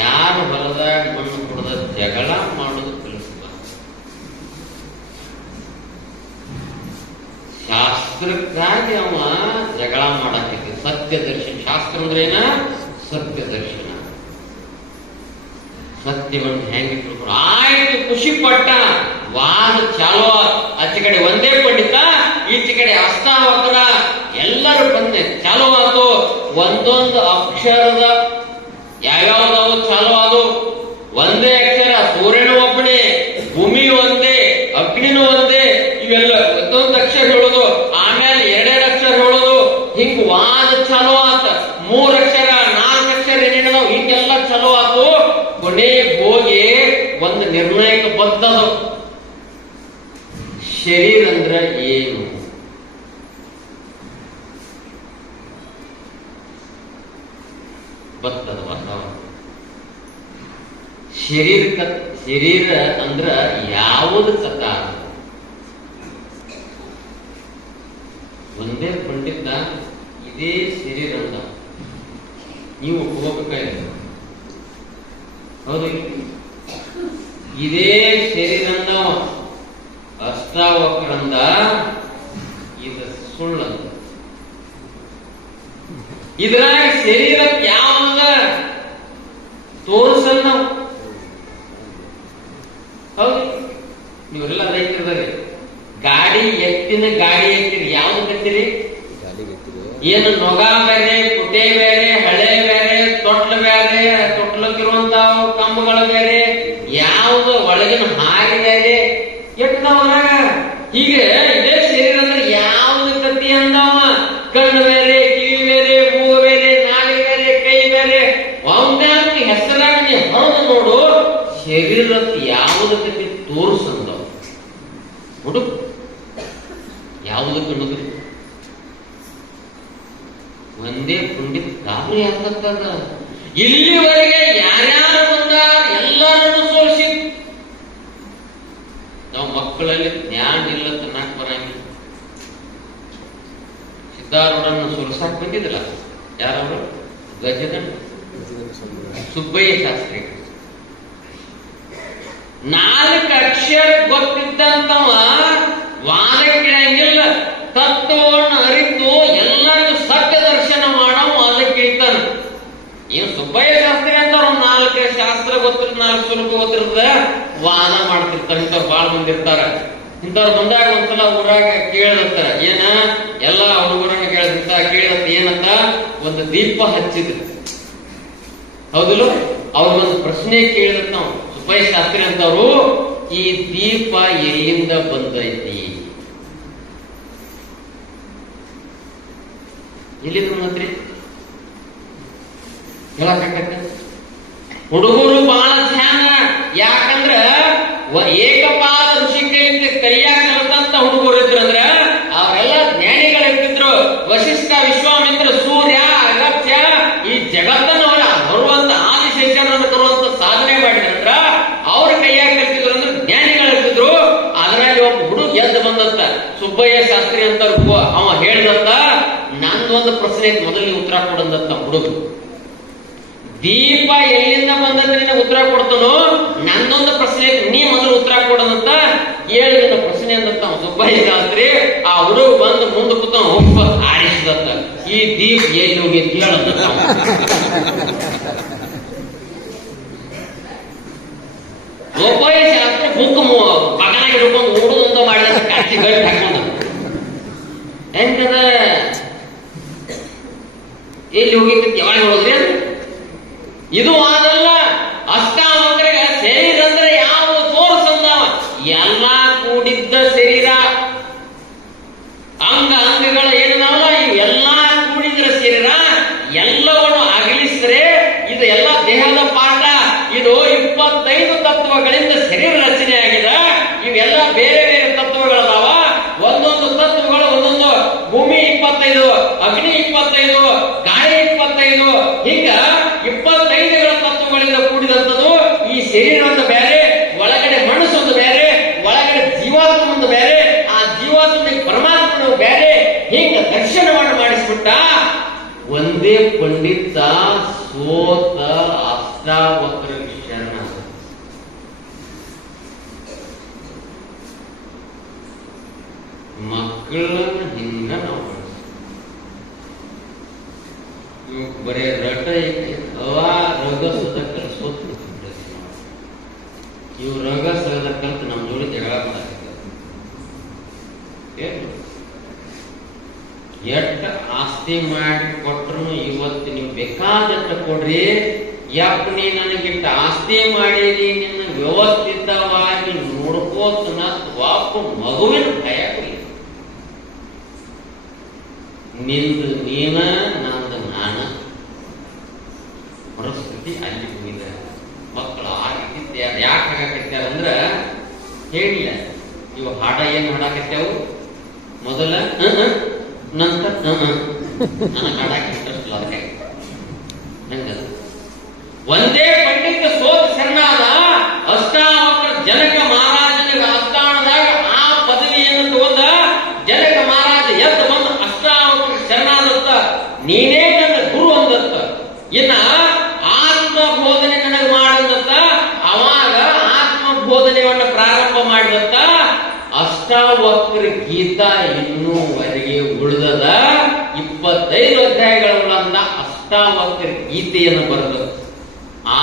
ಯಾರು ಹೊಲದಾಗ ಮಣ್ಣು ಕೊಡದ ಜಗಳ ಮಾಡೋದು ಕಲಿಸಬಾರ್ದು. ಶಾಸ್ತ್ರಕ್ಕಾಗಿ ಅವ ಜಗಳ ಮಾಡಾಕೈತಿ. ಸತ್ಯ ದರ್ಶನ ಶಾಸ್ತ್ರ ಅಂದ್ರೆ ಏನ? ಸತ್ಯ ದರ್ಶನ. ಸತ್ಯವನ್ನು ಹೆಂಗೆ ತಿಳ್ಕೊಂಡು ಆಯ್ತು, ಖುಷಿ ಪಟ್ಟ. ವಾದ ಚಾಲೋ. ಆಚೆ ಕಡೆ ಒಂದೇ ಪಂಡಿತ, ಈಚೆ ಕಡೆ ಅಸ್ತಾವಕರ ಎಲ್ಲರೂ ಬಂದೆ ಚಾಲೋ ಆತು. ಒಂದೊಂದು ಅಕ್ಷರದ ಯಾವ್ಯಾವ್ದಾವು ಚಾಲೋ ಅದು. ಒಂದೇ ಅಕ್ಷರ, ಸೂರ್ಯನು ಒಬ್ಬನೇ, ಭೂಮಿ ಒಂದೇ, ಅಗ್ನಿನೂ ಒಂದೇ. ಇವೆಲ್ಲ ಒಂದೊಂದು ಅಕ್ಷರ ಹೇಳೋದು, ಆಮೇಲೆ ಎರಡೆರಡು ಅಕ್ಷರ ಹೇಳೋದು. ಹಿಂಗ್ ವಾದ ಚಾಲೋ ಆತ. 3 ಅಕ್ಷರ 4 ಅಕ್ಷರ ಏನೇನದಾವ್ ಹಿಂಗೆಲ್ಲ ಚಲೋ ಆತು. ಕೊನೆಗೆ ಹೋಗಿ ಒಂದು ನಿರ್ಣಯಕ್ಕೆ ಬರ್ತದ. ಶರೀರ ಅಂದ್ರೆ ಏನು? ಬರ್ತದ ವಾತಾವರಣ. ಶರೀರ ಅಂದ್ರ ಯಾವುದು ಕಥಾ? ಒಂದೇ ಪಂಡಿತ ಇದೇ ಶರೀರ ಅಂದ ನೀವು ಹೋಗ್ಬೇಕಾಗಿಲ್ಲ. ಹೌದು, ಇದೇ ಶರೀರ ಅಂದವ. ಅಷ್ಟಾವಕ್ರಂದ ಇದು ಸುಳ್ಳಂದ. ಇದ್ರಾಗ ಶರೀರಕ್ಕೆ ಯಾವಂದ ತೋರಿಸಲ್ಲ. ಹೌದು, ನೀವೆಲ್ಲ ರೈತರಿದ್ದಾರೆ. ಎತ್ತಿನ ಗಾಡಿ ಎತ್ತಿರಿ, ಯಾವ್ದು ಕತ್ತೀರಿ? ಏನು ನೊಗ ಬೇರೆ, ಕುಟೆ ಬೇರೆ, ಹಳೆ ಬೇರೆ, ತೊಟ್ಲು ಬೇರೆ, ತೊಟ್ಲಕ್ಕಿರುವಂತ ಕಂಬಗಳು ಬೇರೆ, ಯಾವ್ದು ಒಳಗಿನ ಹಾಗೆ ಬೇರೆ, ಎಟ್ಟವರಾಗ ಹೀಗೆ ಇದೇ ಶರೀರ ಅಂದ್ರೆ ಯಾವ್ದು ಕತ್ತಿ ಅಂದವ. ಕಣ್ಣು ಬೇರೆ, ಕಿವಿ ಬೇರೆ, ಮೂಗು ಬೇರೆ, ನಾಲಿ ಬೇರೆ, ಕೈ ಬೇರೆ. ಅವನ ಹೆಸರಾಗ ನೀ ಹೊರದು ನೋಡು, ಶರೀರದ ಯಾವ್ದು ಕತ್ತಿ ತೋರಿಸಂದವ. ಹುಡುಗ ಯಾವುದಕ್ಕೆ ಅನ್ನೋದು ಒಂದೇ ಪಂಡಿತ್ ಗಾಬರಿ ಆಗ್ತದ. ಇಲ್ಲಿವರೆಗೆ ಯಾರ್ಯಾರು ಬಂದಾರ ಎಲ್ಲರನ್ನು ಸೋಲಿಸಿ ನಾವು ಮಕ್ಕಳಲ್ಲಿ ಜ್ಞಾನ ಇಲ್ಲದ ನಾಕ್ ಬರಂಗಿಲ್ಲ. ಸಿದ್ಧಾರೂಢನ್ನು ಸೋಲಿಸಾಕ್ ಬಂದಿದ್ರಲ್ಲ, ಯಾರವರು? ಗಜದನ್ ಸುಬ್ಬಯ್ಯ ಶಾಸ್ತ್ರಿ. 4 ಅಕ್ಷರ ಗೊತ್ತಿದ್ದಂತವ ವಾದಕ್ಕಿಳಂಗಿಲ್ಲ. ತತ್ವವನ್ನು ಅರಿತು ಎಲ್ಲರಿಗೂ ಸತ್ಯ ದರ್ಶನ ಮಾಡೋ ವಾದಕ್ಕೆ ಇರ್ತಾನ. ಏನು ಸುಬ್ಬಯ್ಯ ಶಾಸ್ತ್ರಿ ಅಂತ ಅವ್ರು 4 ಶಾಸ್ತ್ರ ಗೊತ್ತಿರ್ತ, 4 ಸುಲಭ ಗೊತ್ತಿರ್ತದ, ವಾದ ಮಾಡ್ತಿರ್ತಾರ. ಇಂಥವ್ರು ಬಾಳ್ ಮಂದಿ ಇರ್ತಾರ. ಇಂಥವ್ರು ಬಂದಾಗ ಒಂದ್ಸಲ ಊರಾಗ ಕೇಳಿರ್ತಾರ. ಏನ ಎಲ್ಲಾ ಹುಡುಗರಾಗ ಕೇಳಿದಂತ ಏನಂತ ಒಂದು ದೀಪ ಹಚ್ಚಿದ್ರು. ಹೌದಿಲ್ಲ? ಅವ್ರಿಗೊಂದು ಪ್ರಶ್ನೆ ಕೇಳಿದತ್ ನಾವು. ಸುಬ್ಬಯ್ಯ ಶಾಸ್ತ್ರಿ ಅಂತವ್ರು, ಈ ದೀಪ ಎಲ್ಲಿಂದ ಬಂದೈತಿ? ಎಲ್ಲಿಂದ ಬಂದ್ರಿ ಹೇಳಕ್ಕಾಗತ್ತೆ? ಹುಡುಗರು ಬಹಳ ಧ್ಯಾನ. ಯಾಕಂದ್ರ ಏಕಪಾದ ಋಷಿ ಕೈಯಾಗ ಕಲಿತಂತ ಹುಡುಗರು ಇದ್ರಂದ್ರ ಅವರೆಲ್ಲ ಜ್ಞಾನಿಗಳಿರ್ತಿದ್ರು. ವಶಿಷ್ಠ, ವಿಶ್ವಾಮಿತ್ರ, ಸೂರ್ಯ, ಅಗತ್ಯ ಈ ಜಗತ್ತನ್ನು ಬರುವಂತ ಆದಿಶೇಷರನ್ನು ತರುವಂತ ಸಾಧನೆ ಮಾಡಿದ್ರಂದ್ರ ಅವ್ರ ಕೈಯಾಗ ಕಲಿತಿದ್ರು ಅಂದ್ರೆ ಜ್ಞಾನಿಗಳಿರ್ತಿದ್ರು. ಅದರಲ್ಲಿ ಒಬ್ಬ ಹುಡುಗ ಎದ್ದು ಬಂದಂತ ಸುಬ್ಬಯ್ಯ ಶಾಸ್ತ್ರಿ ಅಂತ ಅವ ಹೇಳಿದಂತ, ನಂದೊಂದು ಪ್ರಶ್ನೆ ಮೊದಲು ಉತ್ತರ ಕೊಡಂದಂತ ಹುಡುಗ. ದೀಪ ಎಲ್ಲಿಂದ ಬಂದಂತ ನಿನ್ನ ಉತ್ತರ ಕೊಡ್ತಾನೋ, ನಂದೊಂದು ಪ್ರಶ್ನೆ ನೀ ಮೊದಲು ಉತ್ತರ ಕೊಡದಂತ ಹೇಳಿದ ಪ್ರಶ್ನೆ ಅಂದಂತ ಸುಬ್ಬಯ್ಯ ಶಾಸ್ತ್ರಿ. ಆ ಹುಡುಗ ಬಂದು ಮುಂದೆ ಕೂತ ಒಬ್ಬ ಆಡಿಸಿದಂತ, ಈ ದೀಪ ಎಲ್ಲಿ ಹೋಗಿ ಹೇಳಂತ. ಸುಬ್ಬಯ್ಯ ಶಾಸ್ತ್ರಿ ಬುಕ್ ಬಗನಾಗ ಹಿಡ್ಕೊಂಡು ಓಡುದಂತ ಮಾಡಿದಂತ ಕಾಚಿ ಗಟ್ಟಿ ಹಾಕೊಂಡ ಹೆಂಗದ ಎಲ್ಲಿ ಹೋಗಿದ್ದ ಯಾವಾಗ ಹೋದ್ರಿ? ಇದು ಅದಲ್ಲ. ಅಷ್ಟಾವಕ್ರಿಗೆ ಶರೀರ ಅಂದ್ರೆ ಯಾವ ತೋರಿಸಂದವ? ಎಲ್ಲಾ ಕೂಡಿದ್ದ ಶರೀರ. ಅಂಗಗಳ ಏನಿದಾವಲ್ಲ ಇವೆಲ್ಲಾ ಕೂಡಿದ್ರ ಶರೀರ. ಎಲ್ಲವನ್ನು ಅಗಲಿಸಿದ್ರೆ ಇದು ಎಲ್ಲ ದೇಹದ ಪಾಠ. ಇದು 25 ತತ್ವಗಳಿಂದ ಶರೀರ ರಚನೆ ಆಗಿದೆ. ಇವೆಲ್ಲ ಬೇರೆ ಬೇರೆ ತತ್ವಗಳದಾವ. ಒಂದೊಂದು ತತ್ವಗಳು ಒಂದೊಂದು. ಭೂಮಿ 25, ಅಗ್ನಿ 25, ಗಾಳಿ 25, ಹಿಂಗ ಶರೀರ ಒಂದು ಬೇರೆ, ಒಳಗಡೆ ಮನಸ್ಸು ಒಂದು ಬೇರೆ, ಒಳಗಡೆ ಜೀವಾತ್ಮ ಒಂದು ಬೇರೆ, ಆ ಜೀವಾತ್ಮ ಪರಮಾತ್ಮನು ಬೇರೆ. ಹಿಂಗ ದರ್ಶನವನ್ನು ಮಾಡಿಸ್ಬಿಟ್ಟ. ಒಂದೇ ಪಂಡಿತ ಸೋತ ಅಷ್ಟಾವಕ್ರ ಶರಣ. ಮಕ್ಕಳನ್ನ ಹಿಂಗ ನಾವು ಬರೇ ರಟ ಅವ ರೋಗ ಸುಧಕ್ಕ ಸೋತ್ ಇವ್ ರೋಗ ಸಗದ ಕಲ್ತು ನಮ್ಮ ಜೋಡಿ ಜಗಳ ಮಾಡಾಕ ಎಷ್ಟ ಆಸ್ತಿ ಮಾಡಿ ಕೊಟ್ರು ಇವತ್ತು ನೀವು ಬೇಕಾದಷ್ಟ ಕೊಡ್ರಿ, ಯಪ್ಪ ನೀ ನನಗಿಟ್ಟ ಆಸ್ತಿ ಮಾಡೀನಿ, ನಿನ್ನ ವ್ಯವಸ್ಥಿತವಾಗಿ ನೋಡ್ಕೋತ ಒಬ್ಬ ಮಗುವಿನ ಭಯ ನಿಂದು ನೀನ ನಂದು ನಾನ ಪರಿಸ್ಥಿತಿ ಅಲ್ಲಿ ಹೋಗಿದೆ. ಮಕ್ಕಳು ಆ ರೀತಿ ಯಾಕೆ ಹಾಗಾಕತ್ಯಾರ ಅಂದ್ರ ಹೇಳಿಲ್ಲ. ಇವು ಹಾಡ ಏನ್ ಹಾಡಾಕತ್ಯಾವು? ಮೊದಲ ನಂತರ ನನಗೆ ಹಾಡಾಕ ಇಂಟ್ರೆಸ್ಟ್ ಇಲ್ಲ. ಅದಕ್ಕೆ ಹಂಗದ ಒಂದೇ ಪಂಡಿತ ಸೋತ ಶರಣಾದ ಅಷ್ಟಾವಕ್ರ ಜನಕ ಮಹಾರಾಜನಿಗೆ ಆಸ್ಥಾನದಾಗ ಆ ಪದವಿಯನ್ನು ತಗೊಂಡ ಜನಕ ಮಹಾರಾಜ ಎದ್ದು ಬಂದು ಅಷ್ಟಾವಕ್ರ ಶರಣಾದತ್ತ, ನೀನೇ ನನ್ನ ಗುರು ಅಂದತ್ತ. ಇನ್ನ ಆತ್ಮ ಬೋಧನೆ ನನಗೆ ಮಾಡಂದತ್ತ. ಅವಾಗ ಆತ್ಮ ಬೋಧನೆಯನ್ನು ಪ್ರಾರಂಭ ಮಾಡಿದತ್ತ. ಅಷ್ಟಾವಕ್ರ ಗೀತಾ ಇನ್ನೂವರೆಗೆ ಉಳಿದದ 25 ಅಧ್ಯಾಯಗಳನ್ನ ಅಷ್ಟಾವಕ್ರ ಗೀತೆಯನ್ನು ಬರೆದ.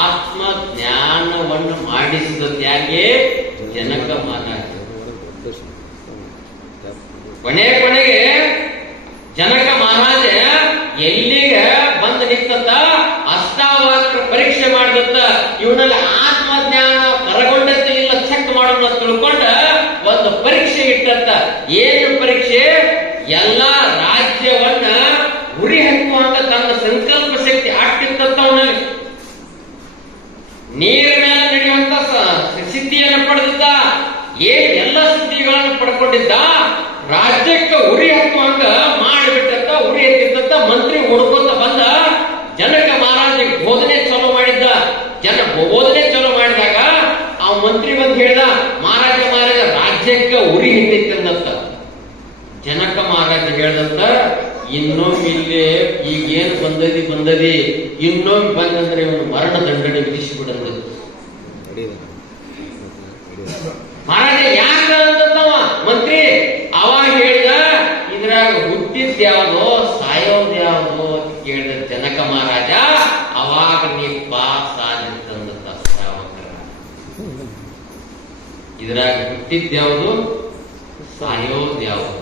ಆತ್ಮ ಜ್ಞಾನವನ್ನು ಮಾಡಿಸಿದದ್ದು ಯಾಕೆ? ಜನಕ ಮಹಾರಾಜ. ಕೊನೆಗೆ ಜನಕ ಮಹಾರಾಜ ಎಲ್ಲಿಗೆ ಬಂದು ನಿಂತ ಅಷ್ಟಾವಕ್ರ ಪರೀಕ್ಷೆ ಮಾಡಿದತ್ತ. ಇವನಲ್ಲಿ ಆತ್ಮಜ್ಞಾನ ಕರಗೊಂಡತ್ತೆ ಇಲ್ಲ ಚೆಕ್ ಮಾಡೋಣ ತಿಳ್ಕೊಂಡ ಒಂದು ಪರೀಕ್ಷೆ ಇಟ್ಟತ್ತ. ಏನು ಪರೀಕ್ಷೆ? ಎಲ್ಲಾ ರಾಜ್ಯವನ್ನ ಉರಿ ಹಚ್ಚುವಂತ ತನ್ನ ಸಂಕಲ್ಪ ಶಕ್ತಿ ಆಗ್ತಿತ್ತ. ಅವನಲ್ಲಿ ನೀರಿನ ಮೇಲೆ ನಡೆಯುವಂತ ಸಿದ್ಧಿಯನ್ನು ಪಡೆದಿದ್ದ. ಎಲ್ಲ ಸಿದ್ಧಿಗಳನ್ನು ಪಡ್ಕೊಂಡಿದ್ದ. ರಾಜ್ಯಕ್ಕೆ ಉರಿ ಹತ್ತುವಂಗ ಮಾಡಿಬಿಟ್ಟತ್ತ. ಉರಿ ಹತ್ತಿತ್ತ. ಮಂತ್ರಿ ಹುಡ್ಕೊಂತ ಬಂದ. ಜನಕ ಮಹಾರಾಜಿಗೆ ಬೋಧನೆ ಚಲೋ ಮಾಡಿದ್ದ. ಬೋಧನೆ ಚಲೋ ಮಾಡಿದಾಗ ಆ ಮಂತ್ರಿ ಬಂದು ಹೇಳ್ದ, ಮಹಾರಾಜ ರಾಜ್ಯಕ್ಕೆ ಉರಿ ಹಿಡಿತಂದತ್ತ. ಜನಕ ಮಹಾರಾಜ ಹೇಳ್ದಂತ, ಇನ್ನೊಮ್ಮೆ ಇಲ್ಲೇ ಈಗೇನು ಬಂದದಿ ಇನ್ನೊಮ್ಮೆ ಬಂದಂದ್ರೆ ಇವನು ಮರಣ ದಂಡನೆ ವಿಧಿಸಿಬಿಡಂದ. ಮಹಾರಾಜ ಯಾಕಂತವ ಮಂತ್ರಿ ಅವಾಗ ಹೇಳ್ದ, ಇದ್ರಾಗ ಹುಟ್ಟಿದ್ಯಾವ್ದೋ ಸಾಯೋದ್ಯಾವ್ದೋ ಅಂತ ಕೇಳಿದ ಜನಕ ಮಹಾರಾಜ. ಅವಾಗ ನೀ ಪಾಸ್ ಆದಂತಂದ. ಇದ್ರಾಗ ಹುಟ್ಟಿದ್ಯಾವುದು ಸಾಯೋದ್ಯಾವುದು?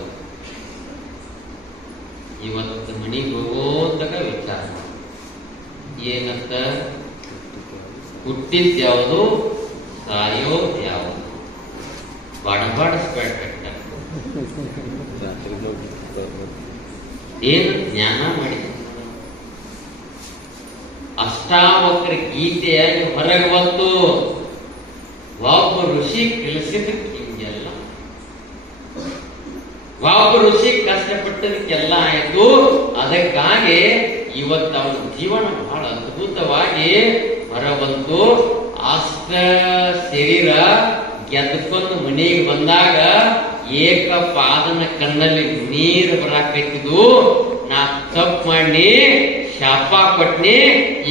ಇವತ್ತು ಮನೆಗೆ ಹೋಗೋದಾಗ ವಿಚಾರ ಏನಂತ? ಹುಟ್ಟಿದ್ಯಾವುದು ಸಾಯೋದ್ಯಾವುದು? ಬಡಬಡಿಸ್ಬೇಡ. ಏನು ಜ್ಞಾನ ಮಾಡಿ ಅಷ್ಟಾವಕ್ರ ಗೀತೆಯಾಗಿ ಹೊರಗೆ ಬಂತು. ಒಬ್ಬ ಋಷಿ ಕಲಿಸಿದಕ್ಕೆಲ್ಲ, ಒಬ್ಬ ಋಷಿ ಕಷ್ಟಪಟ್ಟದಕ್ಕೆಲ್ಲ ಆಯ್ತು. ಅದಕ್ಕಾಗಿ ಇವತ್ತು ಅವನ ಜೀವನ ಬಹಳ ಅದ್ಭುತವಾಗಿ ಹೊರಬಂತು. ಅಷ್ಟ ಶರೀರ ಗೆದ್ದುಕೊಂಡು ಮನೆಗೆ ಬಂದಾಗ ಏಕಪಾದನ ಕಣ್ಣಲ್ಲಿ ನೀರು ಬರಾಕೈತಿದ್ದು. ನಾ ತಪ್ಪು ಮಾಡಿ ಶಾಪ ಕೊಟ್ನಿ,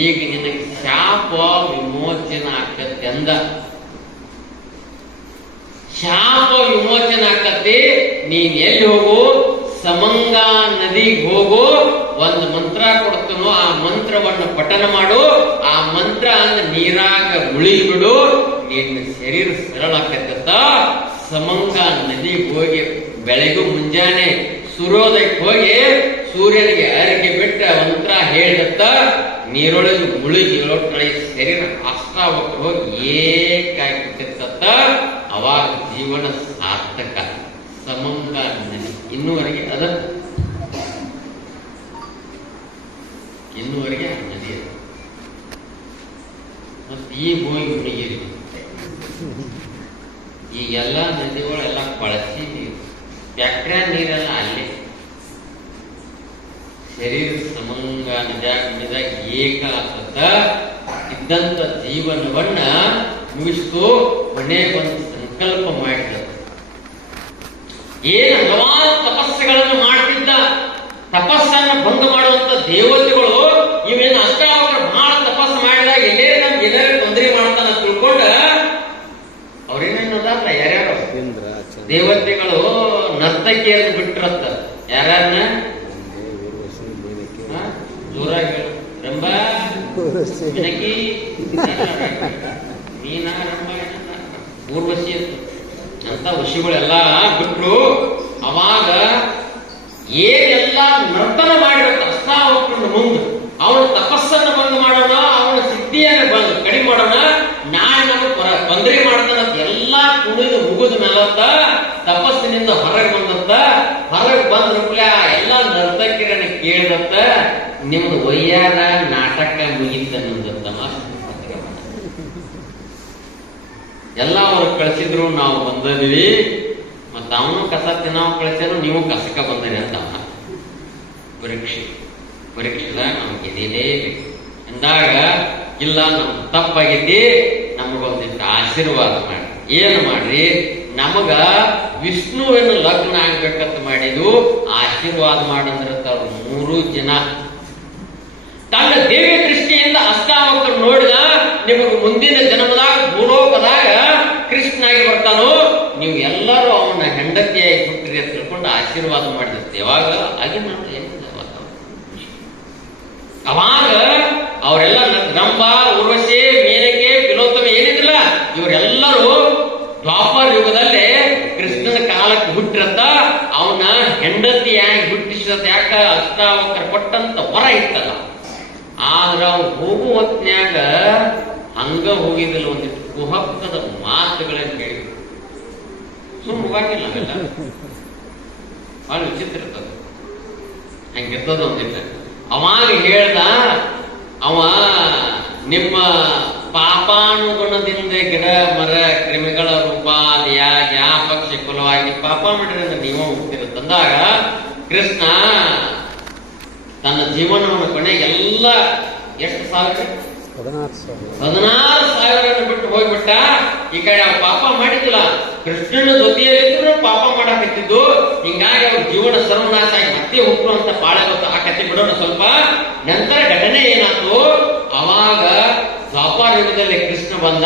ಈಗ ನಿನಗೆ ಶಾಪ ವಿಮೋಚನೆ ಆಕತ್ತೆ ಅಂದ. ಶಾಪ ವಿಮೋಚನೆ ಆಕತಿ. ನೀನ್ ಎಲ್ಲಿ ಹೋಗು? ಸಮಂಗಾ ನದಿಗೆ ಹೋಗು. ಒಂದು ಮಂತ್ರ ಕೊಡ್ತನೋ, ಆ ಮಂತ್ರವನ್ನು ಪಠನ ಮಾಡು. ಆ ಮಂತ್ರ ಅಂದ ನೀರಾಗ ಮುಳಿಬಿಡು, ನಿನ್ನ ಶರೀರ ಸರಳ ಆಕತ್ತ. ಸಮಂಗಾ ನದಿಗೆ ಹೋಗಿ ಬೆಳಗ್ಗೆ ಮುಂಜಾನೆ ಸೂರ್ಯೋದಯಕ್ಕೆ ಹೋಗಿ ಸೂರ್ಯನಿಗೆ ಅರಿಕೆ ಬಿಟ್ಟ ಮಂತ್ರ ಹೇಳಿದತ್ತ. ನೀರೊಳಗೆ ಮುಳುಗಿ ಶರೀರ ಅಷ್ಟಾವಕ್ರ ಹೋಗಿ ಏಕಾಗಿತ್ತ. ಅವಾಗ ಜೀವನ ಸಾರ್ಥಕ. ಸಮಂಗಾ ನದಿ ಇನ್ನೂವರೆಗೆ ಅದ, ಇನ್ನೂವರೆಗೆ ಆ ನದಿ ಅದ. ಮತ್ತೆ ಈ ಹೋಗಿ ಮುಳುಗಿರಿ. ಈ ಎಲ್ಲ ನದಿಗಳೆಲ್ಲ ಬಳಸಿ ಫ್ಯಾಕ್ಟ್ರಿಯ ನೀರೆಲ್ಲ ಅಲ್ಲೇ. ಶರೀರ ಸಮಂಗಾ ನದಿಯಾಗ ಏಕ ಆಗ್ತದ. ಇದ್ದಂತ ಜೀವನವನ್ನ ಮುಗಿಸ್ತು. ಕೊನೆಗೊಂದು ಸಂಕಲ್ಪ ಮಾಡಿದ. ಏನು ಹಲವಾರು ತಪಸ್ಸುಗಳನ್ನು ಮಾಡ್ತಿದ್ದ. ತಪಸ್ಸನ್ನು ಭಂಗ ಮಾಡುವಂತ ದೇವತೆಗಳು ಇವೇನು ಅಷ್ಟಾವಕ್ರ ಬಹಳ ತಪಸ್ಸು ಮಾಡಿದಾಗ ಎಲ್ಲೇ ನಮ್ಗೆ ಏನಾರು ತೊಂದರೆ ಮಾಡ್ತಾನ ತಿಳ್ಕೊಂಡ ಅವ್ರೇನೇನದ ಯಾರ್ಯಾರು ದೇವತೆಗಳು ನರ್ತಕಿಯನ್ನು ಬಿಟ್ಟಿರತ್ತ. ಯಾರನ್ನ ಜೋರಾಗಿ ರಂಬ ಮಿನಕಿ ಮೀನಾ ರಂಬ ಊರ್ವಶಿ ಅಂತ ವಶಿಗಳೆಲ್ಲ ಬಿಟ್ರು. ಅವಾಗ ಏನೆಲ್ಲ ನರ್ತನ ಮಾಡಿರತ್ತ ಅಷ್ಟಾವಕ್ರನ ಮುಂದೆ ಅವನ ತಪಸ್ಸನ್ನು ಬಂದ್ ಮಾಡೋಣ, ಅವನ ಸಿದ್ಧಿಯನ್ನು ಬಂದು ಕಡಿಮೆ ಮಾಡೋಣ, ನಾಳೆ ನಮಗೆ ತೊಂದರೆ ಮಾಡ್ತಾನ ಎಲ್ಲಾ ಕುಣಿದು ಮುಗಿದ ಮೇಲತ್ತ ತಪಸ್ಸಿನಿಂದ ಹೊರಗೆ ಬಂದತ್ತ. ಹೊರಗೆ ಬಂದ್ರಪ್ಲೆ ಎಲ್ಲ ನರ್ತಕಿರನ್ನ ಕೇಳಿದತ್ತ, ನಿಮ್ದು ವಯ್ಯಾರ ನಾಟಕ ಮುಗಿತ ನಿಮ್ದತ್ತ. ಎಲ್ಲ ಅವ್ರು ಕಳಿಸಿದ್ರು, ನಾವು ಬಂದಿದ್ವಿ, ಮತ್ತ ಅವನು ಕಸ ತಿನ್ನವ್ ಕಳಿಸ್ಯಾನು, ನೀವು ಕಸಕ ಬಂದಿರಿ ಅಂತ. ಪರೀಕ್ಷೆದಾಗ ನಾವು ಗೆದೇಬೇಕು ಅಂದಾಗ, ಇಲ್ಲ ನಮ್ಗೆ ತಪ್ಪಾಗೈತಿ, ನಮಗೊಂದಿಷ್ಟು ಆಶೀರ್ವಾದ ಮಾಡಿ. ಏನು ಮಾಡ್ರಿ, ನಮಗ ವಿಷ್ಣುವಿನ ಲಗ್ನ ಆಗ್ಬೇಕಂತ ಮಾಡಿದ್ವು, ಆಶೀರ್ವಾದ ಮಾಡಂದ್ರ ಮೂರು ಜನ ತನ್ನ ದೇವಿ ದೃಷ್ಟಿಯಿಂದ ಅಷ್ಟಾವಕ್ರ ನೋಡಿದ. ನಿಮಗೆ ಮುಂದಿನ ಜನ್ಮದಾಗ ಭೂಲೋಕದಾಗ ಕೃಷ್ಣನಾಗಿ ಬರ್ತಾನೋ, ನೀವು ಎಲ್ಲರೂ ಅವನ ಹೆಂಡತಿಯಾಗಿ ಹುಟ್ಟಿರಿ ಅಂತ ತಿಳ್ಕೊಂಡು ಆಶೀರ್ವಾದ ಮಾಡಿರುತ್ತೆ. ಯಾವಾಗ ಆಗಿ ನೋಡಿ ಅವಾಗ ಅವರೆಲ್ಲ ರಂಭ, ಊರ್ವಶಿ, ಮೇನಕೆ, ತಿಲೋತ್ತಮ ಏನಿದ್ರಲ್ಲ ಇವರೆಲ್ಲರೂ ದ್ವಾಪರ ಯುಗದಲ್ಲೇ ಕೃಷ್ಣನ ಕಾಲಕ್ಕೆ ಹುಟ್ಟಿರತ್ತ. ಅವನ ಹೆಂಡತಿಯಾಗಿ ಹುಟ್ಟಿಸದ ಯಾಕ ಅಷ್ಟಾವಕ್ರ ಕೊಟ್ಟಂತ ವರ ಇತ್ತಲ್ಲ. ಆದ್ರ ಅವ್ನು ಹೋಗುವ ಹೊತ್ನ್ಯಾಗ ಹಂಗ ಹೋಗಿದಿಲ್ಲ, ಒಂದಿಷ್ಟು ಕುಹಕ್ಕದ ಮಾತುಗಳನ್ನು ಕೇಳಿ ಸುಮ್ ಹೋಗಿಲ್ಲ. ಅವೆಲ್ಲ ಬಹಳ ವಿಚಿತ್ರ ಇರ್ತದ, ಹಂಗಿರ್ತದ ಒಂದಿಟ್ಟು. ಅವಾಗ ಹೇಳ್ದ ಅವ, ನಿಮ್ಮ ಪಾಪಾನುಗುಣದಿಂದ ಗಿಡ ಮರ ಕ್ರಿಮಿಗಳ ರೂಪಾದಿಯ ಯಾ ಪಕ್ಷಿ ಕುಲವಾಗಿ ಪಾಪ ಮಾಡಿದ್ರೆ ನೀವು ಹೋಗ್ತಿರುತ್ತಂದಾಗ ಕೃಷ್ಣ ತನ್ನ ಜೀವನವನ್ನು ಕೊನೆಗೆ ಎಲ್ಲ ಎಷ್ಟು ಸಾವಿರ 16,000 ಬಿಟ್ಟು ಹೋಗ್ಬಿಟ್ಟ. ಈ ಕಡೆ ಅವ್ರು ಪಾಪ ಮಾಡಿದ್ದಿಲ್ಲ, ಕೃಷ್ಣನ ಜೊತೆಯಲ್ಲಿದ್ರು ಪಾಪ ಮಾಡಾಕತ್ತಿದ್ದು. ಹಿಂಗಾಗಿ ಅವ್ರ ಜೀವನ ಸರ್ವನಾಶ ಆಗಿ ಮತ್ತೆ ಹುಟ್ಟರು ಅಂತ ಬಾಳೆ ಗೊತ್ತು. ಆ ಕತೆ ಬಿಡೋಣ ಸ್ವಲ್ಪ. ನಂತರ ಘಟನೆ ಏನಾಯ್ತು, ಅವಾಗ ದ್ವಾಪರ ಯುಗದಲ್ಲಿ ಕೃಷ್ಣ ಬಂದ.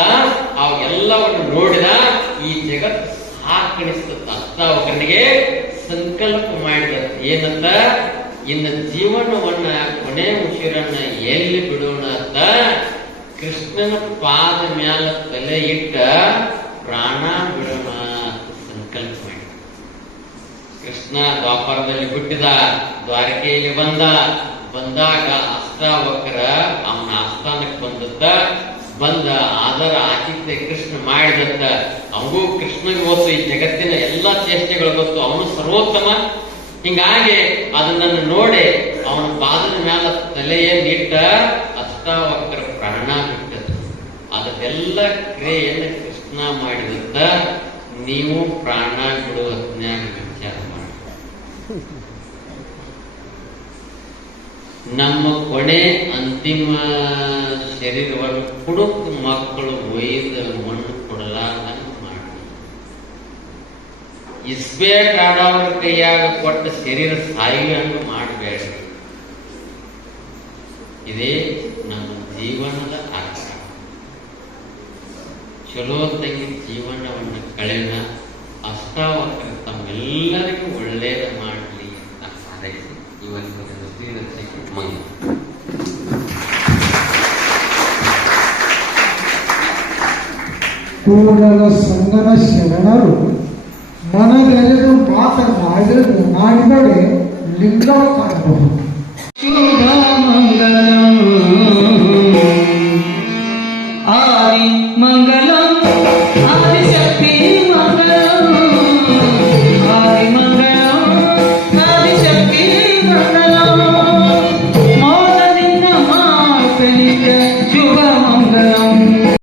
ಅವಾಗೆಲ್ಲವನ್ನು ನೋಡಿದ. ಈ ಜಗತ್ತು ಸಾಕಣಿಸ್ತದ. ಅಷ್ಟಾವಕರನಿಗೆ ಸಂಕಲ್ಪ ಮಾಡಿದ ಏನಂತ, ಇನ್ನು ಜೀವನವನ್ನ ಕೊನೆ ಉಸಿರನ್ನ ಎಲ್ಲಿ ಬಿಡೋಣ ಅಂತ ಕೃಷ್ಣನ ಪಾದ ಮ್ಯಾಲ ತಲೆ ಇಟ್ಟ ಪ್ರಾಣ ಬಿಡೋಣ ಅಂತ ಸಂಕಲ್ಪ ಮಾಡಿ ಕೃಷ್ಣ ದ್ವಾಪರದಲ್ಲಿ ಹುಟ್ಟಿದ. ದ್ವಾರಕೆಯಲ್ಲಿ ಬಂದಾಗ ಅಷ್ಟಾವಕ್ರ ಅವನ ಆಸ್ಥಾನಕ್ಕೆ ಬಂದ ಆದರ ಆತಿಥ್ಯ ಕೃಷ್ಣ ಮಾಡಿದತ್ತ. ಅವಗೂ ಕೃಷ್ಣಗೆ ಗೊತ್ತು ಈ ಜಗತ್ತಿನ ಎಲ್ಲಾ ಚೇಷ್ಟೆಗಳು ಗೊತ್ತು, ಅವನು ಸರ್ವೋತ್ತಮ. ಹಿಂಗಾಗಿ ಅದನ್ನ ನೋಡಿ ಅವನ ಪಾದದ ಮ್ಯಾಲ ತಲೆಯನ್ನಿಟ್ಟ ಅಷ್ಟಾವಕ್ರ ಪ್ರಾಣ ಬಿಟ್ಟದ. ಅದೆಲ್ಲ ಕ್ರಿಯೆಯನ್ನು ಕೃಷ್ಣ ಮಾಡಿದತ್ತ. ನೀವು ಪ್ರಾಣ ಬಿಡುವ ಜ್ಞಾನ ವಿಚಾರ ಮಾಡಿ. ನಮ್ಮ ಕೊನೆ ಅಂತಿಮ ಶರೀರವನ್ನು ಕುಡುಕು ಮಕ್ಕಳು ಒಯ್ದ ಮಣ್ಣು ಕೊಡಲಾರ್ದಂಗ ಮಾಡಿ. ಇಸ್ಬೇಟ್ ಆಡೋರ ಕೈಯಾಗ ಕೊಟ್ಟ ಶರೀರ ಸಾಯುವಂಗ ಮಾಡಬೇಡ. ಇದೇ ನಮ್ಮ ಜೀವನದ ಅರ್ಥ. ಚಲೋ ತಂಗಿ ಜೀವನವನ್ನು ಕಳೆದ ಅಷ್ಟಾವಕ್ರ ತಮ್ಮೆಲ್ಲರಿಗೂ ಒಳ್ಳೆಯದು ಮಾಡಲಿ ಅಂತ ಹಾರೈಸಿ ಇವತ್ತು ಮಂಗ ಕೂಡಲ ಸಂಗನ ಶರಣರು ಮನದೆರೆದು ಮಾತನಾಡಿದರೆ ಲಿಂಗವ ಕಾಣಬಹುದು. ಶುಭ ಮಂಗಲಂ ಆದಿ ಮಂಗಲಂ ಆದಿಶಕ್ತಿ ಮಂಗಲಂ